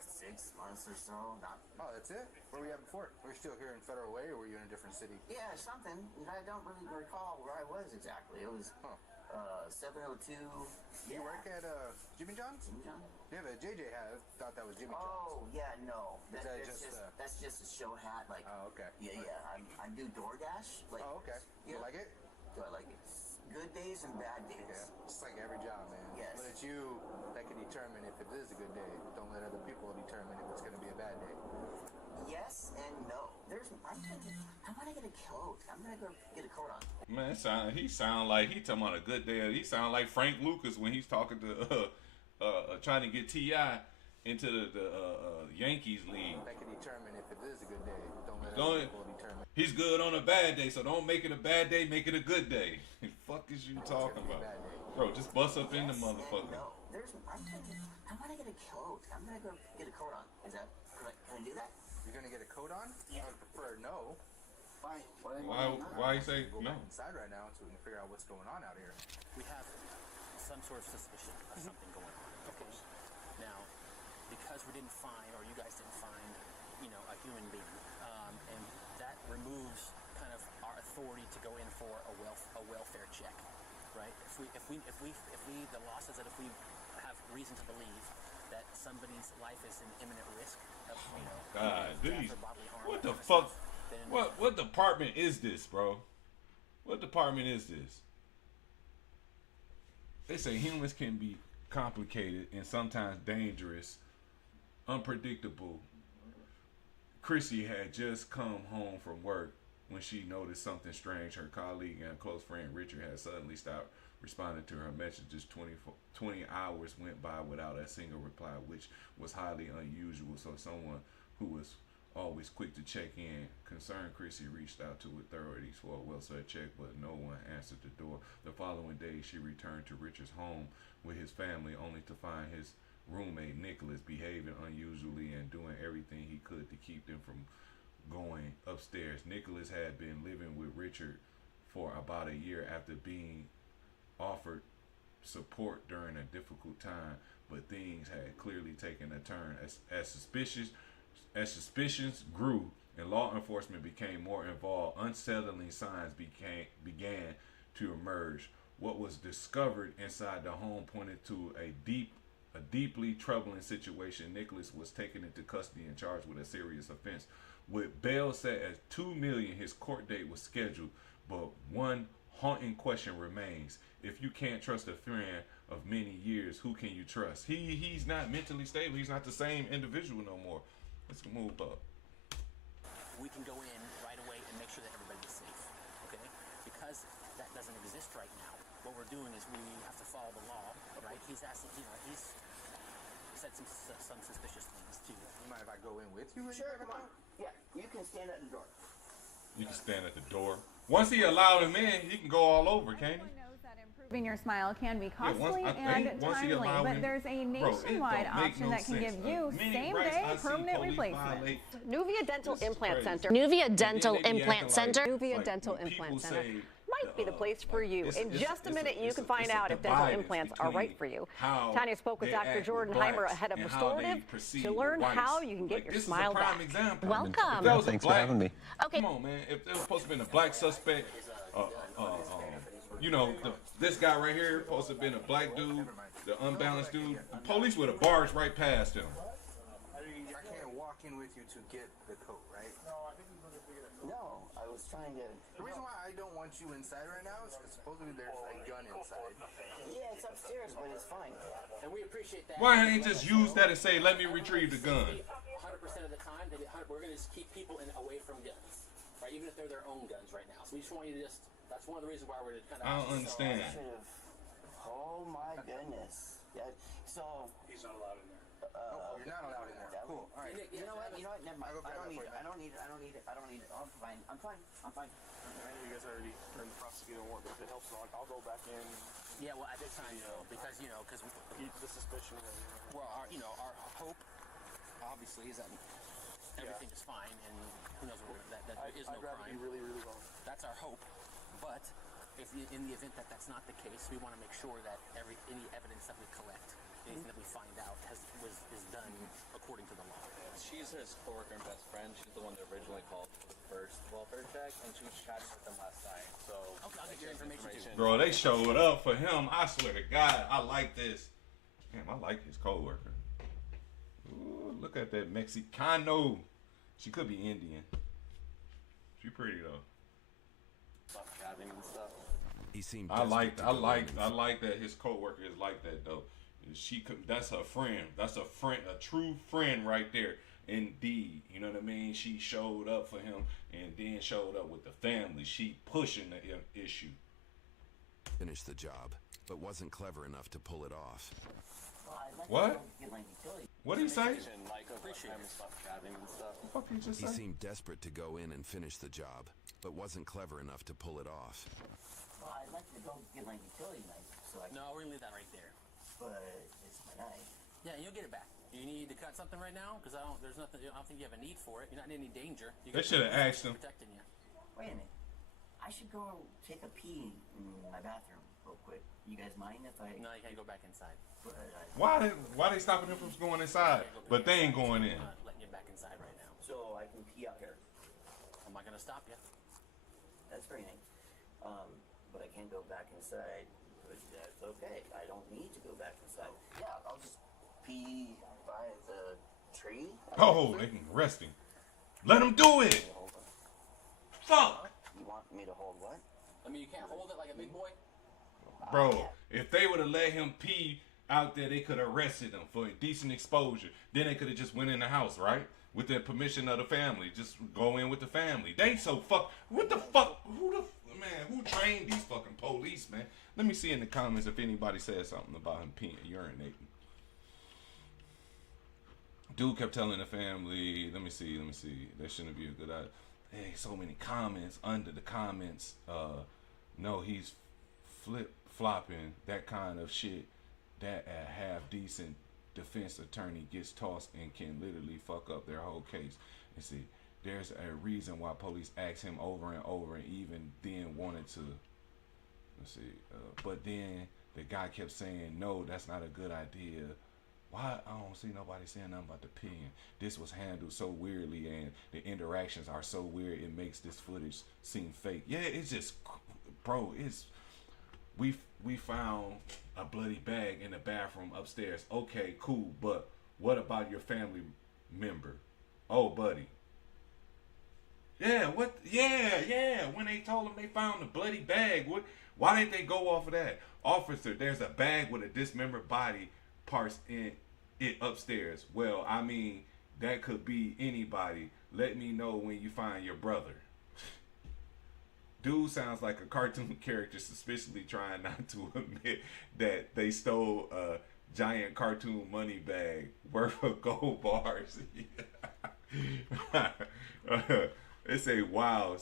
6 months or so. Oh, that's it? Where were you at before? Were you still here in Federal Way, or were you in a different city? Yeah, something. I don't really recall where I was exactly. It was 702. You work at Jimmy John's? Jimmy John's? Yeah, but JJ thought that was Jimmy John's. Oh, yeah, no. That's just a show hat. Like. Oh, okay. Yeah. I do DoorDash. Like. Oh, okay. Yeah. You like it? Do I like it? Good days and bad days. Yeah, it's like every job, man. Yes. But it's you that can determine if it is a good day. Don't let other people determine if it's going to be a bad day. Yes and no. I want to get a coat. I'm going to go get a coat on. Man, he sound like he talking about a good day. He sound like Frank Lucas when he's talking to trying to get T.I. into the Yankees league. That can determine if it is a good day. Don't let other people determine. He's good on a bad day, so don't make it a bad day. Make it a good day. Fuck is you talking about, bro? Just bust up in the motherfucker. No, I want to get a coat. I'm going to go get a coat on. Can I do that? You're going to get a coat on? Yeah. I would prefer no. Why you say no? Inside right now, so we can figure out what's going on out here. We have some sort of suspicion of something going on. Okay. Now, because we didn't find, or you guys didn't find, a human being, and that removes kind of our authority to go in for a welfare check, right? If the law says that if we have reason to believe that somebody's life is in imminent risk of, death or bodily harm. What the fuck? What department is this, bro? What department is this? They say humans can be complicated and sometimes dangerous, unpredictable. Chrissy had just come home from work when she noticed something strange. Her colleague and close friend Richard had suddenly stopped responding to her messages. 20 hours went by without a single reply, which was highly unusual. So someone who was always quick to check in. Concerned Chrissy reached out to authorities for a welfare check, but no one answered the door. The following day, she returned to Richard's home with his family, only to find his roommate Nicholas behaving unusually and doing everything he could to keep them from going upstairs. Nicholas had been living with Richard for about a year after being offered support during a difficult time, but things had clearly taken a turn as suspicions grew and law enforcement became more involved. Unsettling signs began to emerge. What was discovered inside the home pointed to a deeply troubling situation. Nicholas was taken into custody and charged with a serious offense With bail set at $2 million, his court date was scheduled, but one haunting question remains: if you can't trust a friend of many years, who can you trust? He's not mentally stable. He's not the same individual no more. Let's move up. We can go in right away and make sure that everybody is safe, okay? Because that doesn't exist right now. What we're doing is we have to follow the law, right? He's asking, he's said some suspicious things too. You mind if I go in with you? Sure, come on. Yeah, you can stand at the door. You can stand at the door. Once he allowed him in, he can go all over, can't he? Improving your smile can be costly and timely, but there's a nationwide option that can give you same-day permanent replacement. Nuvia Dental Implant Center. Nuvia Dental Implant Center. Nuvia Dental Implant Center might be the place for you. In just a minute, you can find out if dental implants are right for you. Tanya spoke with Dr. Jordan Heimer, head of restorative, to learn how you can get your smile back. Welcome. Thanks for having me. Okay. Come on, man. If it was supposed to have been a black suspect, you know, this guy right here supposed to have been a black dude, the unbalanced dude, the police would have barged right past him. I can't walk in with you to get the coat, right? No, I was trying to... The reason why I don't want you inside right now is because supposedly there's a gun inside. Yeah, it's upstairs, but it's fine. And we appreciate that. Why didn't he just use that and say, let me retrieve the gun? 100% of the time, we're going to just keep people away from guns, right? Even if they're their own guns right now. So we just want you to just... That's one of the reasons why we're kind of... I don't understand. Oh my goodness. Yeah. So he's not allowed in there. You're not allowed in there. Cool. All right. You know what? Never mind. I don't need it. I'm fine. You guys already are in the process of getting a warrant, but if it helps, I'll go back in. Yeah, well, at this time, because the suspicion. Well, our hope, obviously, is that everything is fine, and who knows that there is no crime. I'd rather be really, really wrong. That's our hope. But if in the event that that's not the case, we want to make sure that any evidence that we collect, anything that we find out, is done according to the law. She's his coworker and best friend. She's the one that originally called for the first welfare check, and she was chatting with them last night. So okay, I'll get your information too. Bro, they showed up for him. I swear to God, I like this. Damn, I like his coworker. Ooh, look at that Mexicano. She could be Indian. She pretty though. And stuff. He seemed I like that his coworker is like that though. That's her friend. That's a true friend right there. Indeed, you know what I mean. She showed up for him and then showed up with the family. She pushing the issue. Finished the job, but wasn't clever enough to pull it off. What? What did he say? He seemed desperate to go in and finish the job, but wasn't clever enough to pull it off. Well, I'd like to go get my utility knife. No, we're going to leave that right there. But it's my knife. Yeah, you'll get it back. You need to cut something right now? Because I don't think you have a need for it. You're not in any danger. They should have asked him. Protecting you. Wait a minute. I should go take a pee in my bathroom real quick. You guys mind if I... No, you can't go back inside. Why they stopping him from going inside? But they ain't going in. I'm not letting you back inside right now. So I can pee out here. I'm not going to stop you. That's very nice. But I can't go back inside. But that's okay. I don't need to go back inside. Yeah, I'll just pee by the tree. Oh, they can arrest him. Let him do it. Fuck. You want me to hold what? I mean, you can't hold it like a big boy? Bro, if they would have let him pee out there, they could have arrested him for indecent exposure. Then they could have just went in the house, right? With the permission of the family. Just go in with the family. They so what the fuck? Who trained these fucking police, man? Let me see in the comments if anybody said something about him peeing, urinating. Dude kept telling the family, let me see. That shouldn't be a good idea. Hey, so many comments under the comments. No, he's flip-flopping, that kind of shit. That a half-decent defense attorney gets tossed and can literally fuck up their whole case. And see, there's a reason why police asked him over and over and even then wanted to, but then the guy kept saying, no, that's not a good idea. Why? I don't see nobody saying nothing about the peeing. This was handled so weirdly and the interactions are so weird, it makes this footage seem fake. Yeah, it's just, bro, we found a bloody bag in the bathroom upstairs. Okay, cool, but what about your family member? Oh, buddy, Yeah, what? Yeah. When they told them they found the bloody bag, what? Why didn't they go off of that? Officer, there's a bag with a dismembered body parts in it upstairs. Well, I mean, that could be anybody. Let me know when you find your brother. Dude sounds like a cartoon character suspiciously trying not to admit that they stole a giant cartoon money bag worth of gold bars. They say, wow,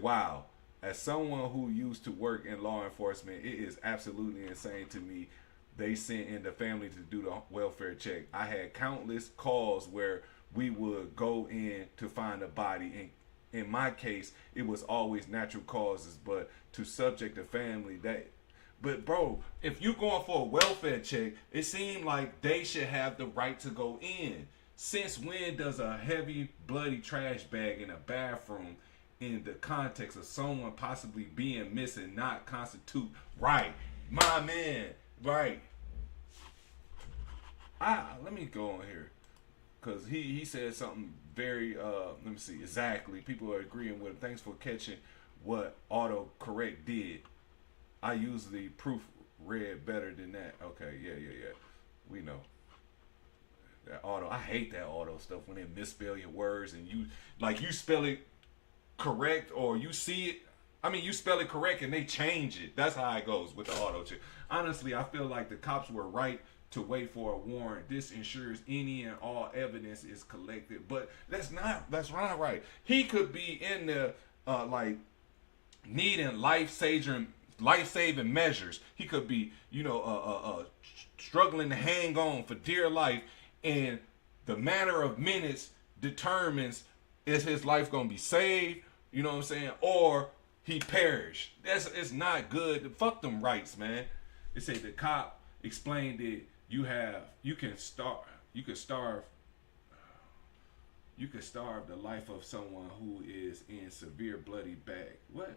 wow, as someone who used to work in law enforcement, it is absolutely insane to me. They sent in the family to do the welfare check. I had countless calls where we would go in to find a body. And in my case, it was always natural causes, but to subject the family that. But bro, if you're going for a welfare check, it seemed like they should have the right to go in. Since when does a heavy, bloody trash bag in a bathroom, in the context of someone possibly being missing, not constitute right? My man, right? Let me go on here, cause he said something very let me see exactly. People are agreeing with him. Thanks for catching what autocorrect did. I usually proofread better than that. Okay, yeah. We know. That auto, I hate that auto stuff when they misspell your words and you spell it correct or you see it. I mean, you spell it correct and they change it. That's how it goes with the auto check. Honestly, I feel like the cops were right to wait for a warrant. This ensures any and all evidence is collected. But that's not right. He could be in the like needing life-saving measures. He could be, struggling to hang on for dear life. And the matter of minutes determines is his life gonna be saved, you know what I'm saying, or he perished. It's not good. Fuck them rights, man. They say the cop explained it. You can starve the life of someone who is in severe bloody bag. What?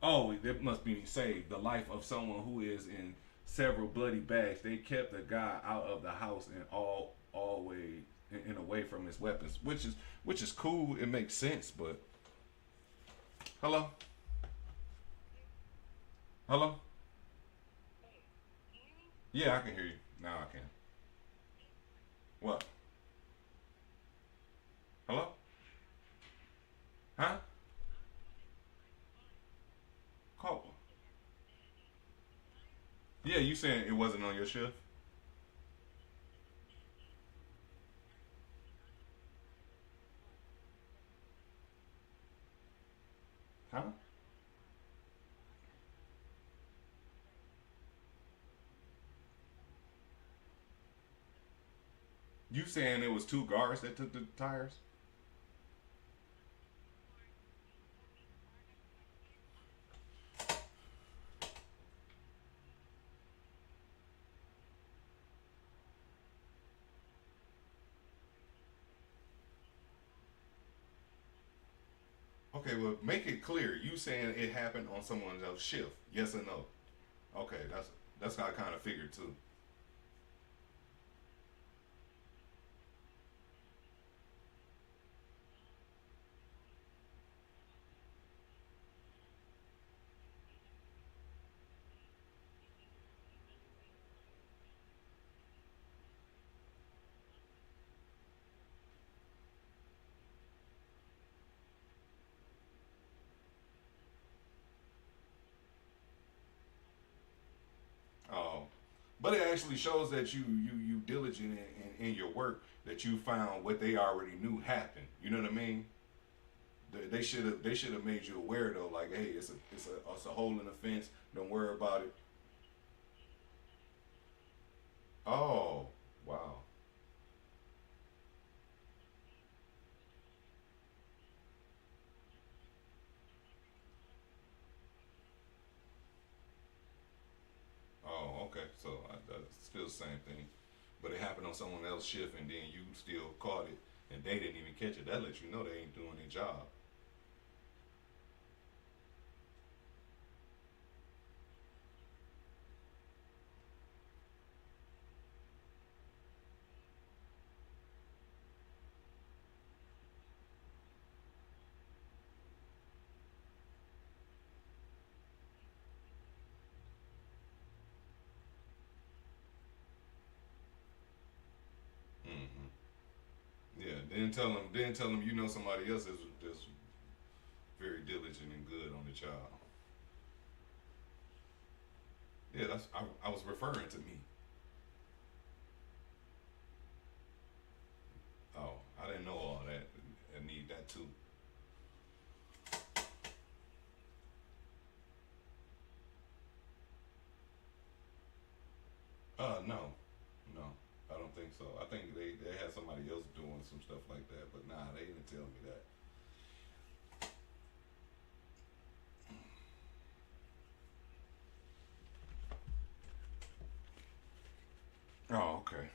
Oh, that must be saved. The life of someone who is in several bloody bags. They kept the guy out of the house and always and away from his weapons, which is cool. It makes sense, but hello. Yeah, I can hear you now. I can. What? Hello? Huh? Call. Yeah, you saying it wasn't on your shift? Huh? You saying it was two guards that took the tires? Okay, well, make it clear. You saying it happened on someone else's shift? Yes or no? Okay, that's how I kind of figured too. Oh, but it actually shows that you diligent in your work, that you found what they already knew happened. You know what I mean? They should have made you aware though. Like, hey, it's a hole in the fence. Don't worry about it. Oh, wow. Oh, okay. So that's still the same thing, but it happened on someone else's shift, and then you still caught it, and they didn't even catch it. That lets you know they ain't doing their job. Then tell them you know somebody else that's very diligent and good on the job. Yeah, I was referring to me. Oh, I didn't know all that. I need that too. No, I don't think so. I think they had somebody else doing some stuff like that, but nah, they didn't tell me that. Oh, okay.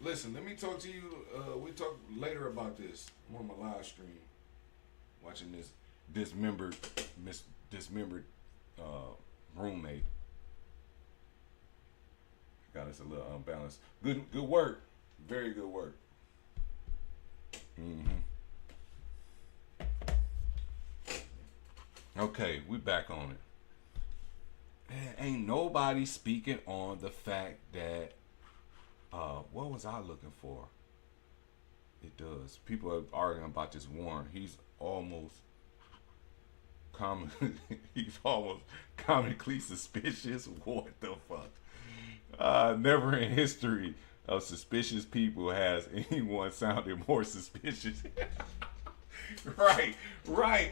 Listen, let me talk to you. We'll talk later about this. I'm on my live stream, watching this dismembered roommate. Got us a little unbalanced. Good work. Very good work. Okay, we back on it. Man, ain't nobody speaking on the fact that what was I looking for? It does. People are arguing about this Warren. He's almost comically suspicious. What the fuck? Never in history of suspicious people has anyone sounded more suspicious. Right.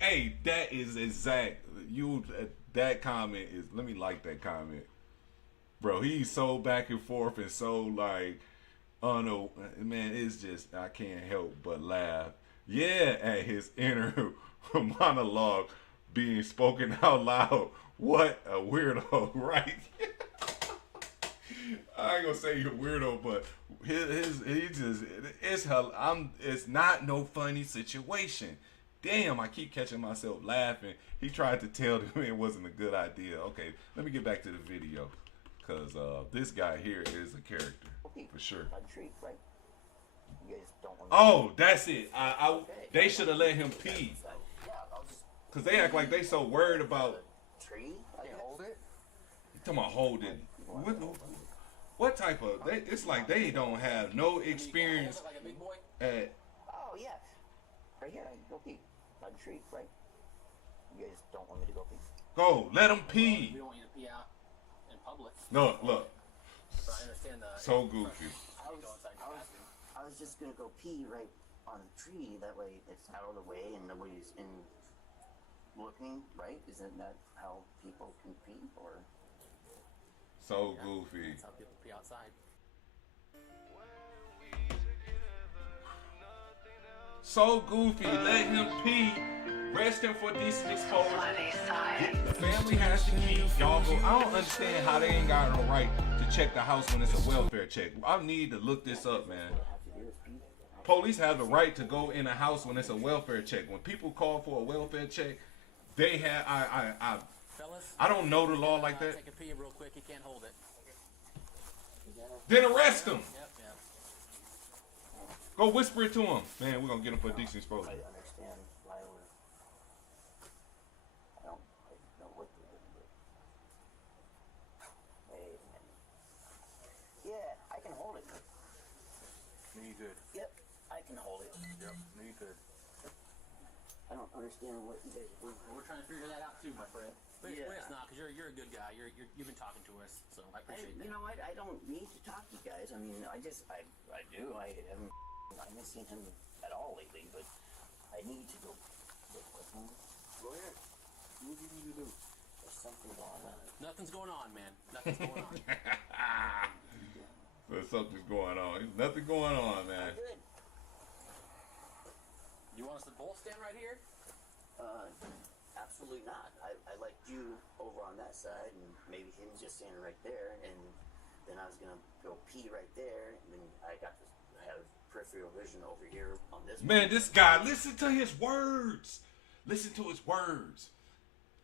Hey, that is exact. That comment is. Let me like that comment, bro. He's so back and forth and so like, oh no, man. It's just I can't help but laugh. Yeah, at his inner monologue being spoken out loud. What a weirdo, right? I ain't gonna say you're a weirdo, but it's not no funny situation. Damn, I keep catching myself laughing. He tried to tell them it wasn't a good idea. Okay, let me get back to the video, cause this guy here is a character for sure. Oh, that's it. They should have let him pee, cause they act like they so worried about. Tree? I can hold it. You talking about hold it? What type of? It's like they don't have no experience at. Oh yeah, right here. I can go pee. By the tree, right? You guys don't want me to go pee? Go, let them pee. We don't want you to pee out in public. Look. So I understand the. So goofy. I was just gonna go pee right on the tree. That way it's out of the way and nobody's in looking. Right? Isn't that how people can pee? Or so goofy. That's how people pee outside. So goofy, let him pee. Rest him for decent exposure. The family has to keep y'all go. I don't understand how they ain't got no right to check the house when it's a welfare check. I need to look this up, man. Police have the right to go in a house when it's a welfare check. When people call for a welfare check, they have. I don't know the law like that. Take a pee real quick. He can't hold it. Then arrest him. Yep. Go whisper it to him. Man, we're going to get him for decent exposure. I understand why I don't know what to do. Wait a minute. Yeah, I can hold it. No, you good. Yep, I can hold it. Yep, no, you good. I don't understand what you guys do. We're trying to figure that out too, my friend. But it's not, because you're a good guy. You've been talking to us, so I appreciate that. You know what? I don't need to talk to you guys. I mean, I do. I haven't seen him at all lately, but I need to go with him. Go ahead. What do you need to do? There's something going on. Nothing's going on, man. Nothing's going on. There's something's going on. There's nothing going on, man. Good. You want us to both stand right here? Absolutely not. I like you over on that side, and maybe him just standing right there, and then I was gonna go pee right there, and then I have peripheral vision over here on this. Man, this guy, listen to his words. Listen to his words.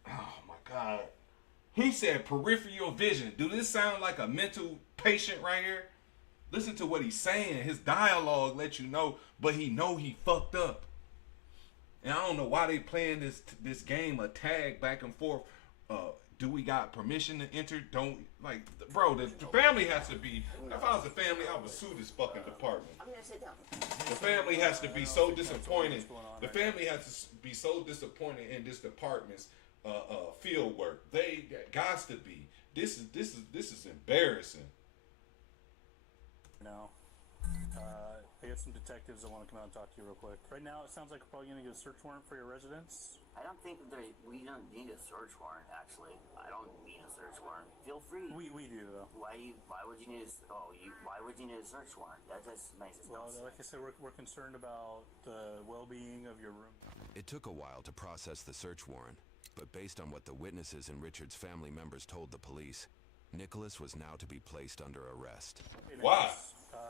Oh my God. He said peripheral vision. Do this sound like a mental patient right here? Listen to what he's saying. His dialogue lets you know, but he fucked up. And I don't know why they playing this game of tag back and forth. Do we got permission to enter? Don't, like, bro, the family has to be, if I was a family, I would sue this fucking department. The family has to be so disappointed. The family has to be so disappointed in this department's field work. They got to be. This is embarrassing. Now, I got some detectives that want to come out and talk to you real quick. Right now, it sounds like we're probably going to get a search warrant for your residence. I don't think we don't need a search warrant, actually. I don't need a search warrant. Feel free. We do, though. Why would you need why would you need a search warrant? That just makes it Well, like I said, we're concerned about the well-being of your room. It took a while to process the search warrant, but based on what the witnesses and Richard's family members told the police, Nicholas was now to be placed under arrest. Why?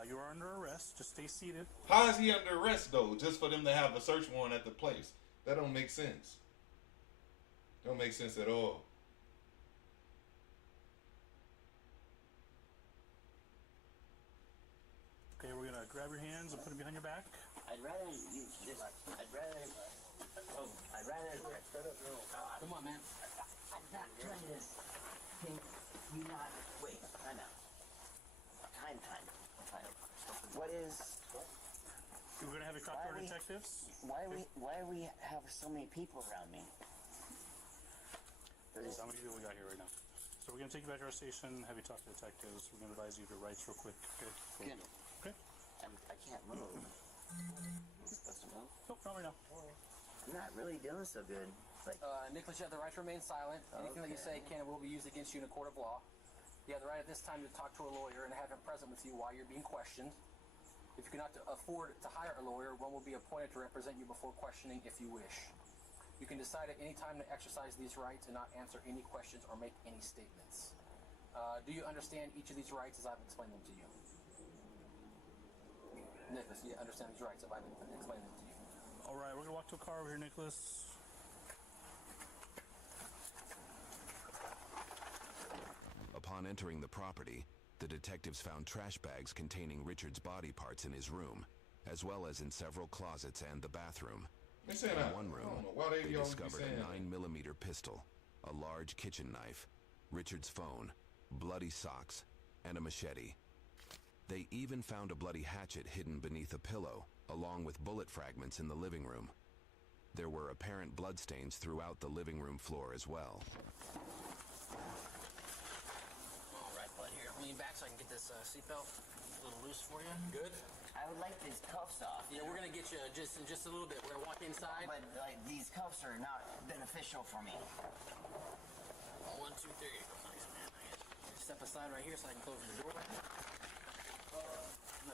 You are under arrest. Just stay seated. How is he under arrest, though? Just for them to have a search warrant at the place? That don't make sense. Don't make sense at all. Okay, we're gonna grab your hands and put them behind your back. I'd rather use this. I'd rather. Come on, man. I'm not trying to. Can you not wait? Time out. Time. What is? We're gonna have you talk to our detectives. Why are we have so many people around me? How many people we got here right now? So we're gonna take you back to our station, have you talk to detectives. We're gonna advise you of your rights real quick. Okay. Okay. I can't move. I'm supposed to move? Nope, not right now. I'm not really doing so good. Like, Nicholas, you have the right to remain silent. Anything that you say can and will be used against you in a court of law. You have the right at this time to talk to a lawyer and have him present with you while you're being questioned. If you cannot afford to hire a lawyer, one will be appointed to represent you before questioning if you wish. You can decide at any time to exercise these rights and not answer any questions or make any statements. Do you understand each of these rights as I've explained them to you? Nicholas, do you understand these rights as I've explained them to you? All right, we're gonna walk to a car over here, Nicholas. Upon entering the property, the detectives found trash bags containing Richard's body parts in his room, as well as in several closets and the bathroom. In one room, they discovered a 9mm pistol, a large kitchen knife, Richard's phone, bloody socks, and a machete. They even found a bloody hatchet hidden beneath a pillow, along with bullet fragments in the living room. There were apparent bloodstains throughout the living room floor as well. Lean back so I can get this seatbelt a little loose for you. Good? I would like these cuffs off. Yeah, we're going to get you just in just a little bit. We're going to walk inside. But these cuffs are not beneficial for me. 1, 2, 3. Nice, man. Step aside right here so I can close the door.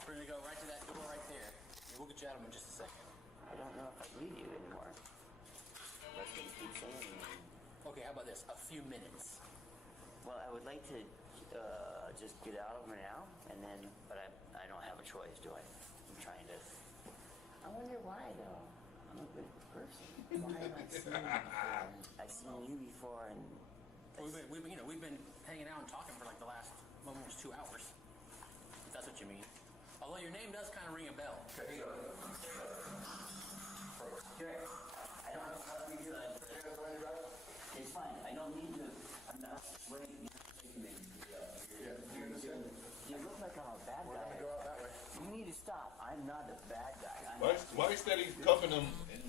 We're going to go right to that door right there. We'll get you out of them in just a second. I don't know if I need you anymore. That's what you keep saying. Okay, how about this? A few minutes. Well, I would like to just get out of them now, and then, but I don't have a choice, do I? I'm trying to. I wonder why, though. I'm a good person. Why have I seen you before? I've seen you before, and we've been hanging out and talking for like the last almost 2 hours. If that's what you mean. Although your name does kind of ring a bell. Okay. I don't know how to do that. It's fine. I don't need to. I'm not waiting. You look like I'm a bad guy. We're gonna go out that way. You need to stop. I'm not a bad guy. Why is that he's cuffing him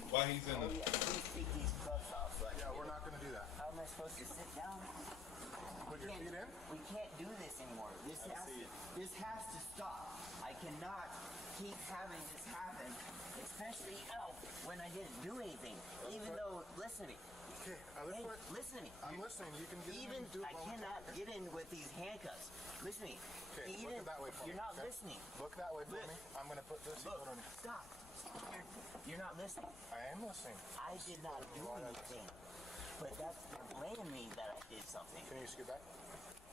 while he's in the... Please take these cuffs off. Yeah, we're not gonna do that. How am I supposed to sit down? Put your feet in? We can't do this anymore. This has to stop. I cannot keep having this happen, especially when I didn't do anything. Even though, listen to me. Okay, listen to me. I'm listening. You can get even in. I cannot get in with these handcuffs. Listen to me. Okay, look that way for you're me. Not listening. Look that way for me. I'm gonna put this. Look, stop. You're not listening. I am listening. I did not do anything. But that's blaming me that I did something. Can you scoot back?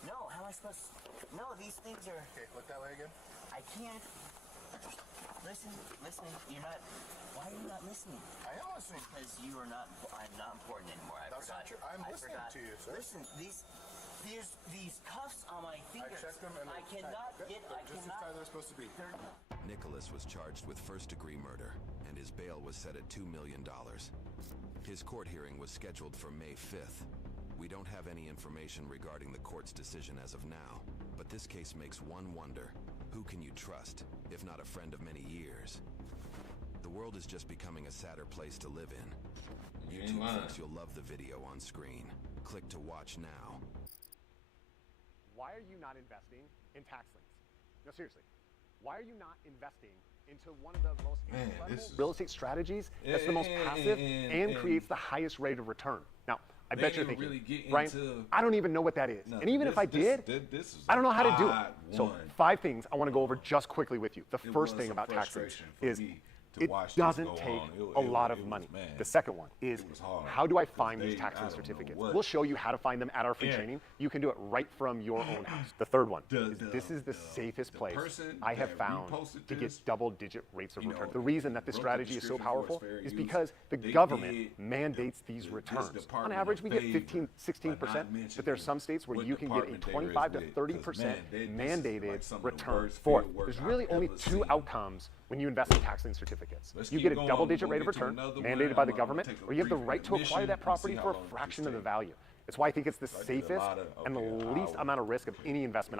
No, how am I supposed to? No, these things are. Okay, look that way again. I can't. Listen. You're not. Why are you not listening? I am listening. Because you are not. I'm not important anymore. That's not true. I'm listening to you, sir. Listen, these cuffs on my fingers. I checked them and I cannot get. I just as tight as they're supposed to be. Nicholas was charged with first-degree murder, and his bail was set at $2 million. His court hearing was scheduled for May 5th. We don't have any information regarding the court's decision as of now, but this case makes one wonder. Who can you trust, if not a friend of many years? The world is just becoming a sadder place to live in. YouTube thinks you'll love the video on screen. Click to watch now. Why are you not investing in tax liens? No, seriously. Why are you not investing into one of the most incredible real estate strategies that's the most passive and creates the highest rate of return? Now, I bet you're thinking, really Brian, I don't even know what that is. And even if I did, I don't know how to do it. So 5 things I want to go over just quickly with you. The first thing about tax liens is it doesn't take a lot of money. The second one is, how do I find these tax lien certificates? We'll show you how to find them at our free training. You can do it right from your own house. The third one is, this is the safest place I have found to get double-digit rates of return. The reason that this strategy is so powerful is because the government mandates these returns. On average, we get 15, 16%, but there are some states where you can get a 25 to 30% mandated return for it. There's really only 2 outcomes when you invest in tax lien certificates. You get a double-digit rate of return mandated by the government, or you have the right to acquire that property for a fraction of the value. It's why I think it's the safest and the least amount of risk of any investment I've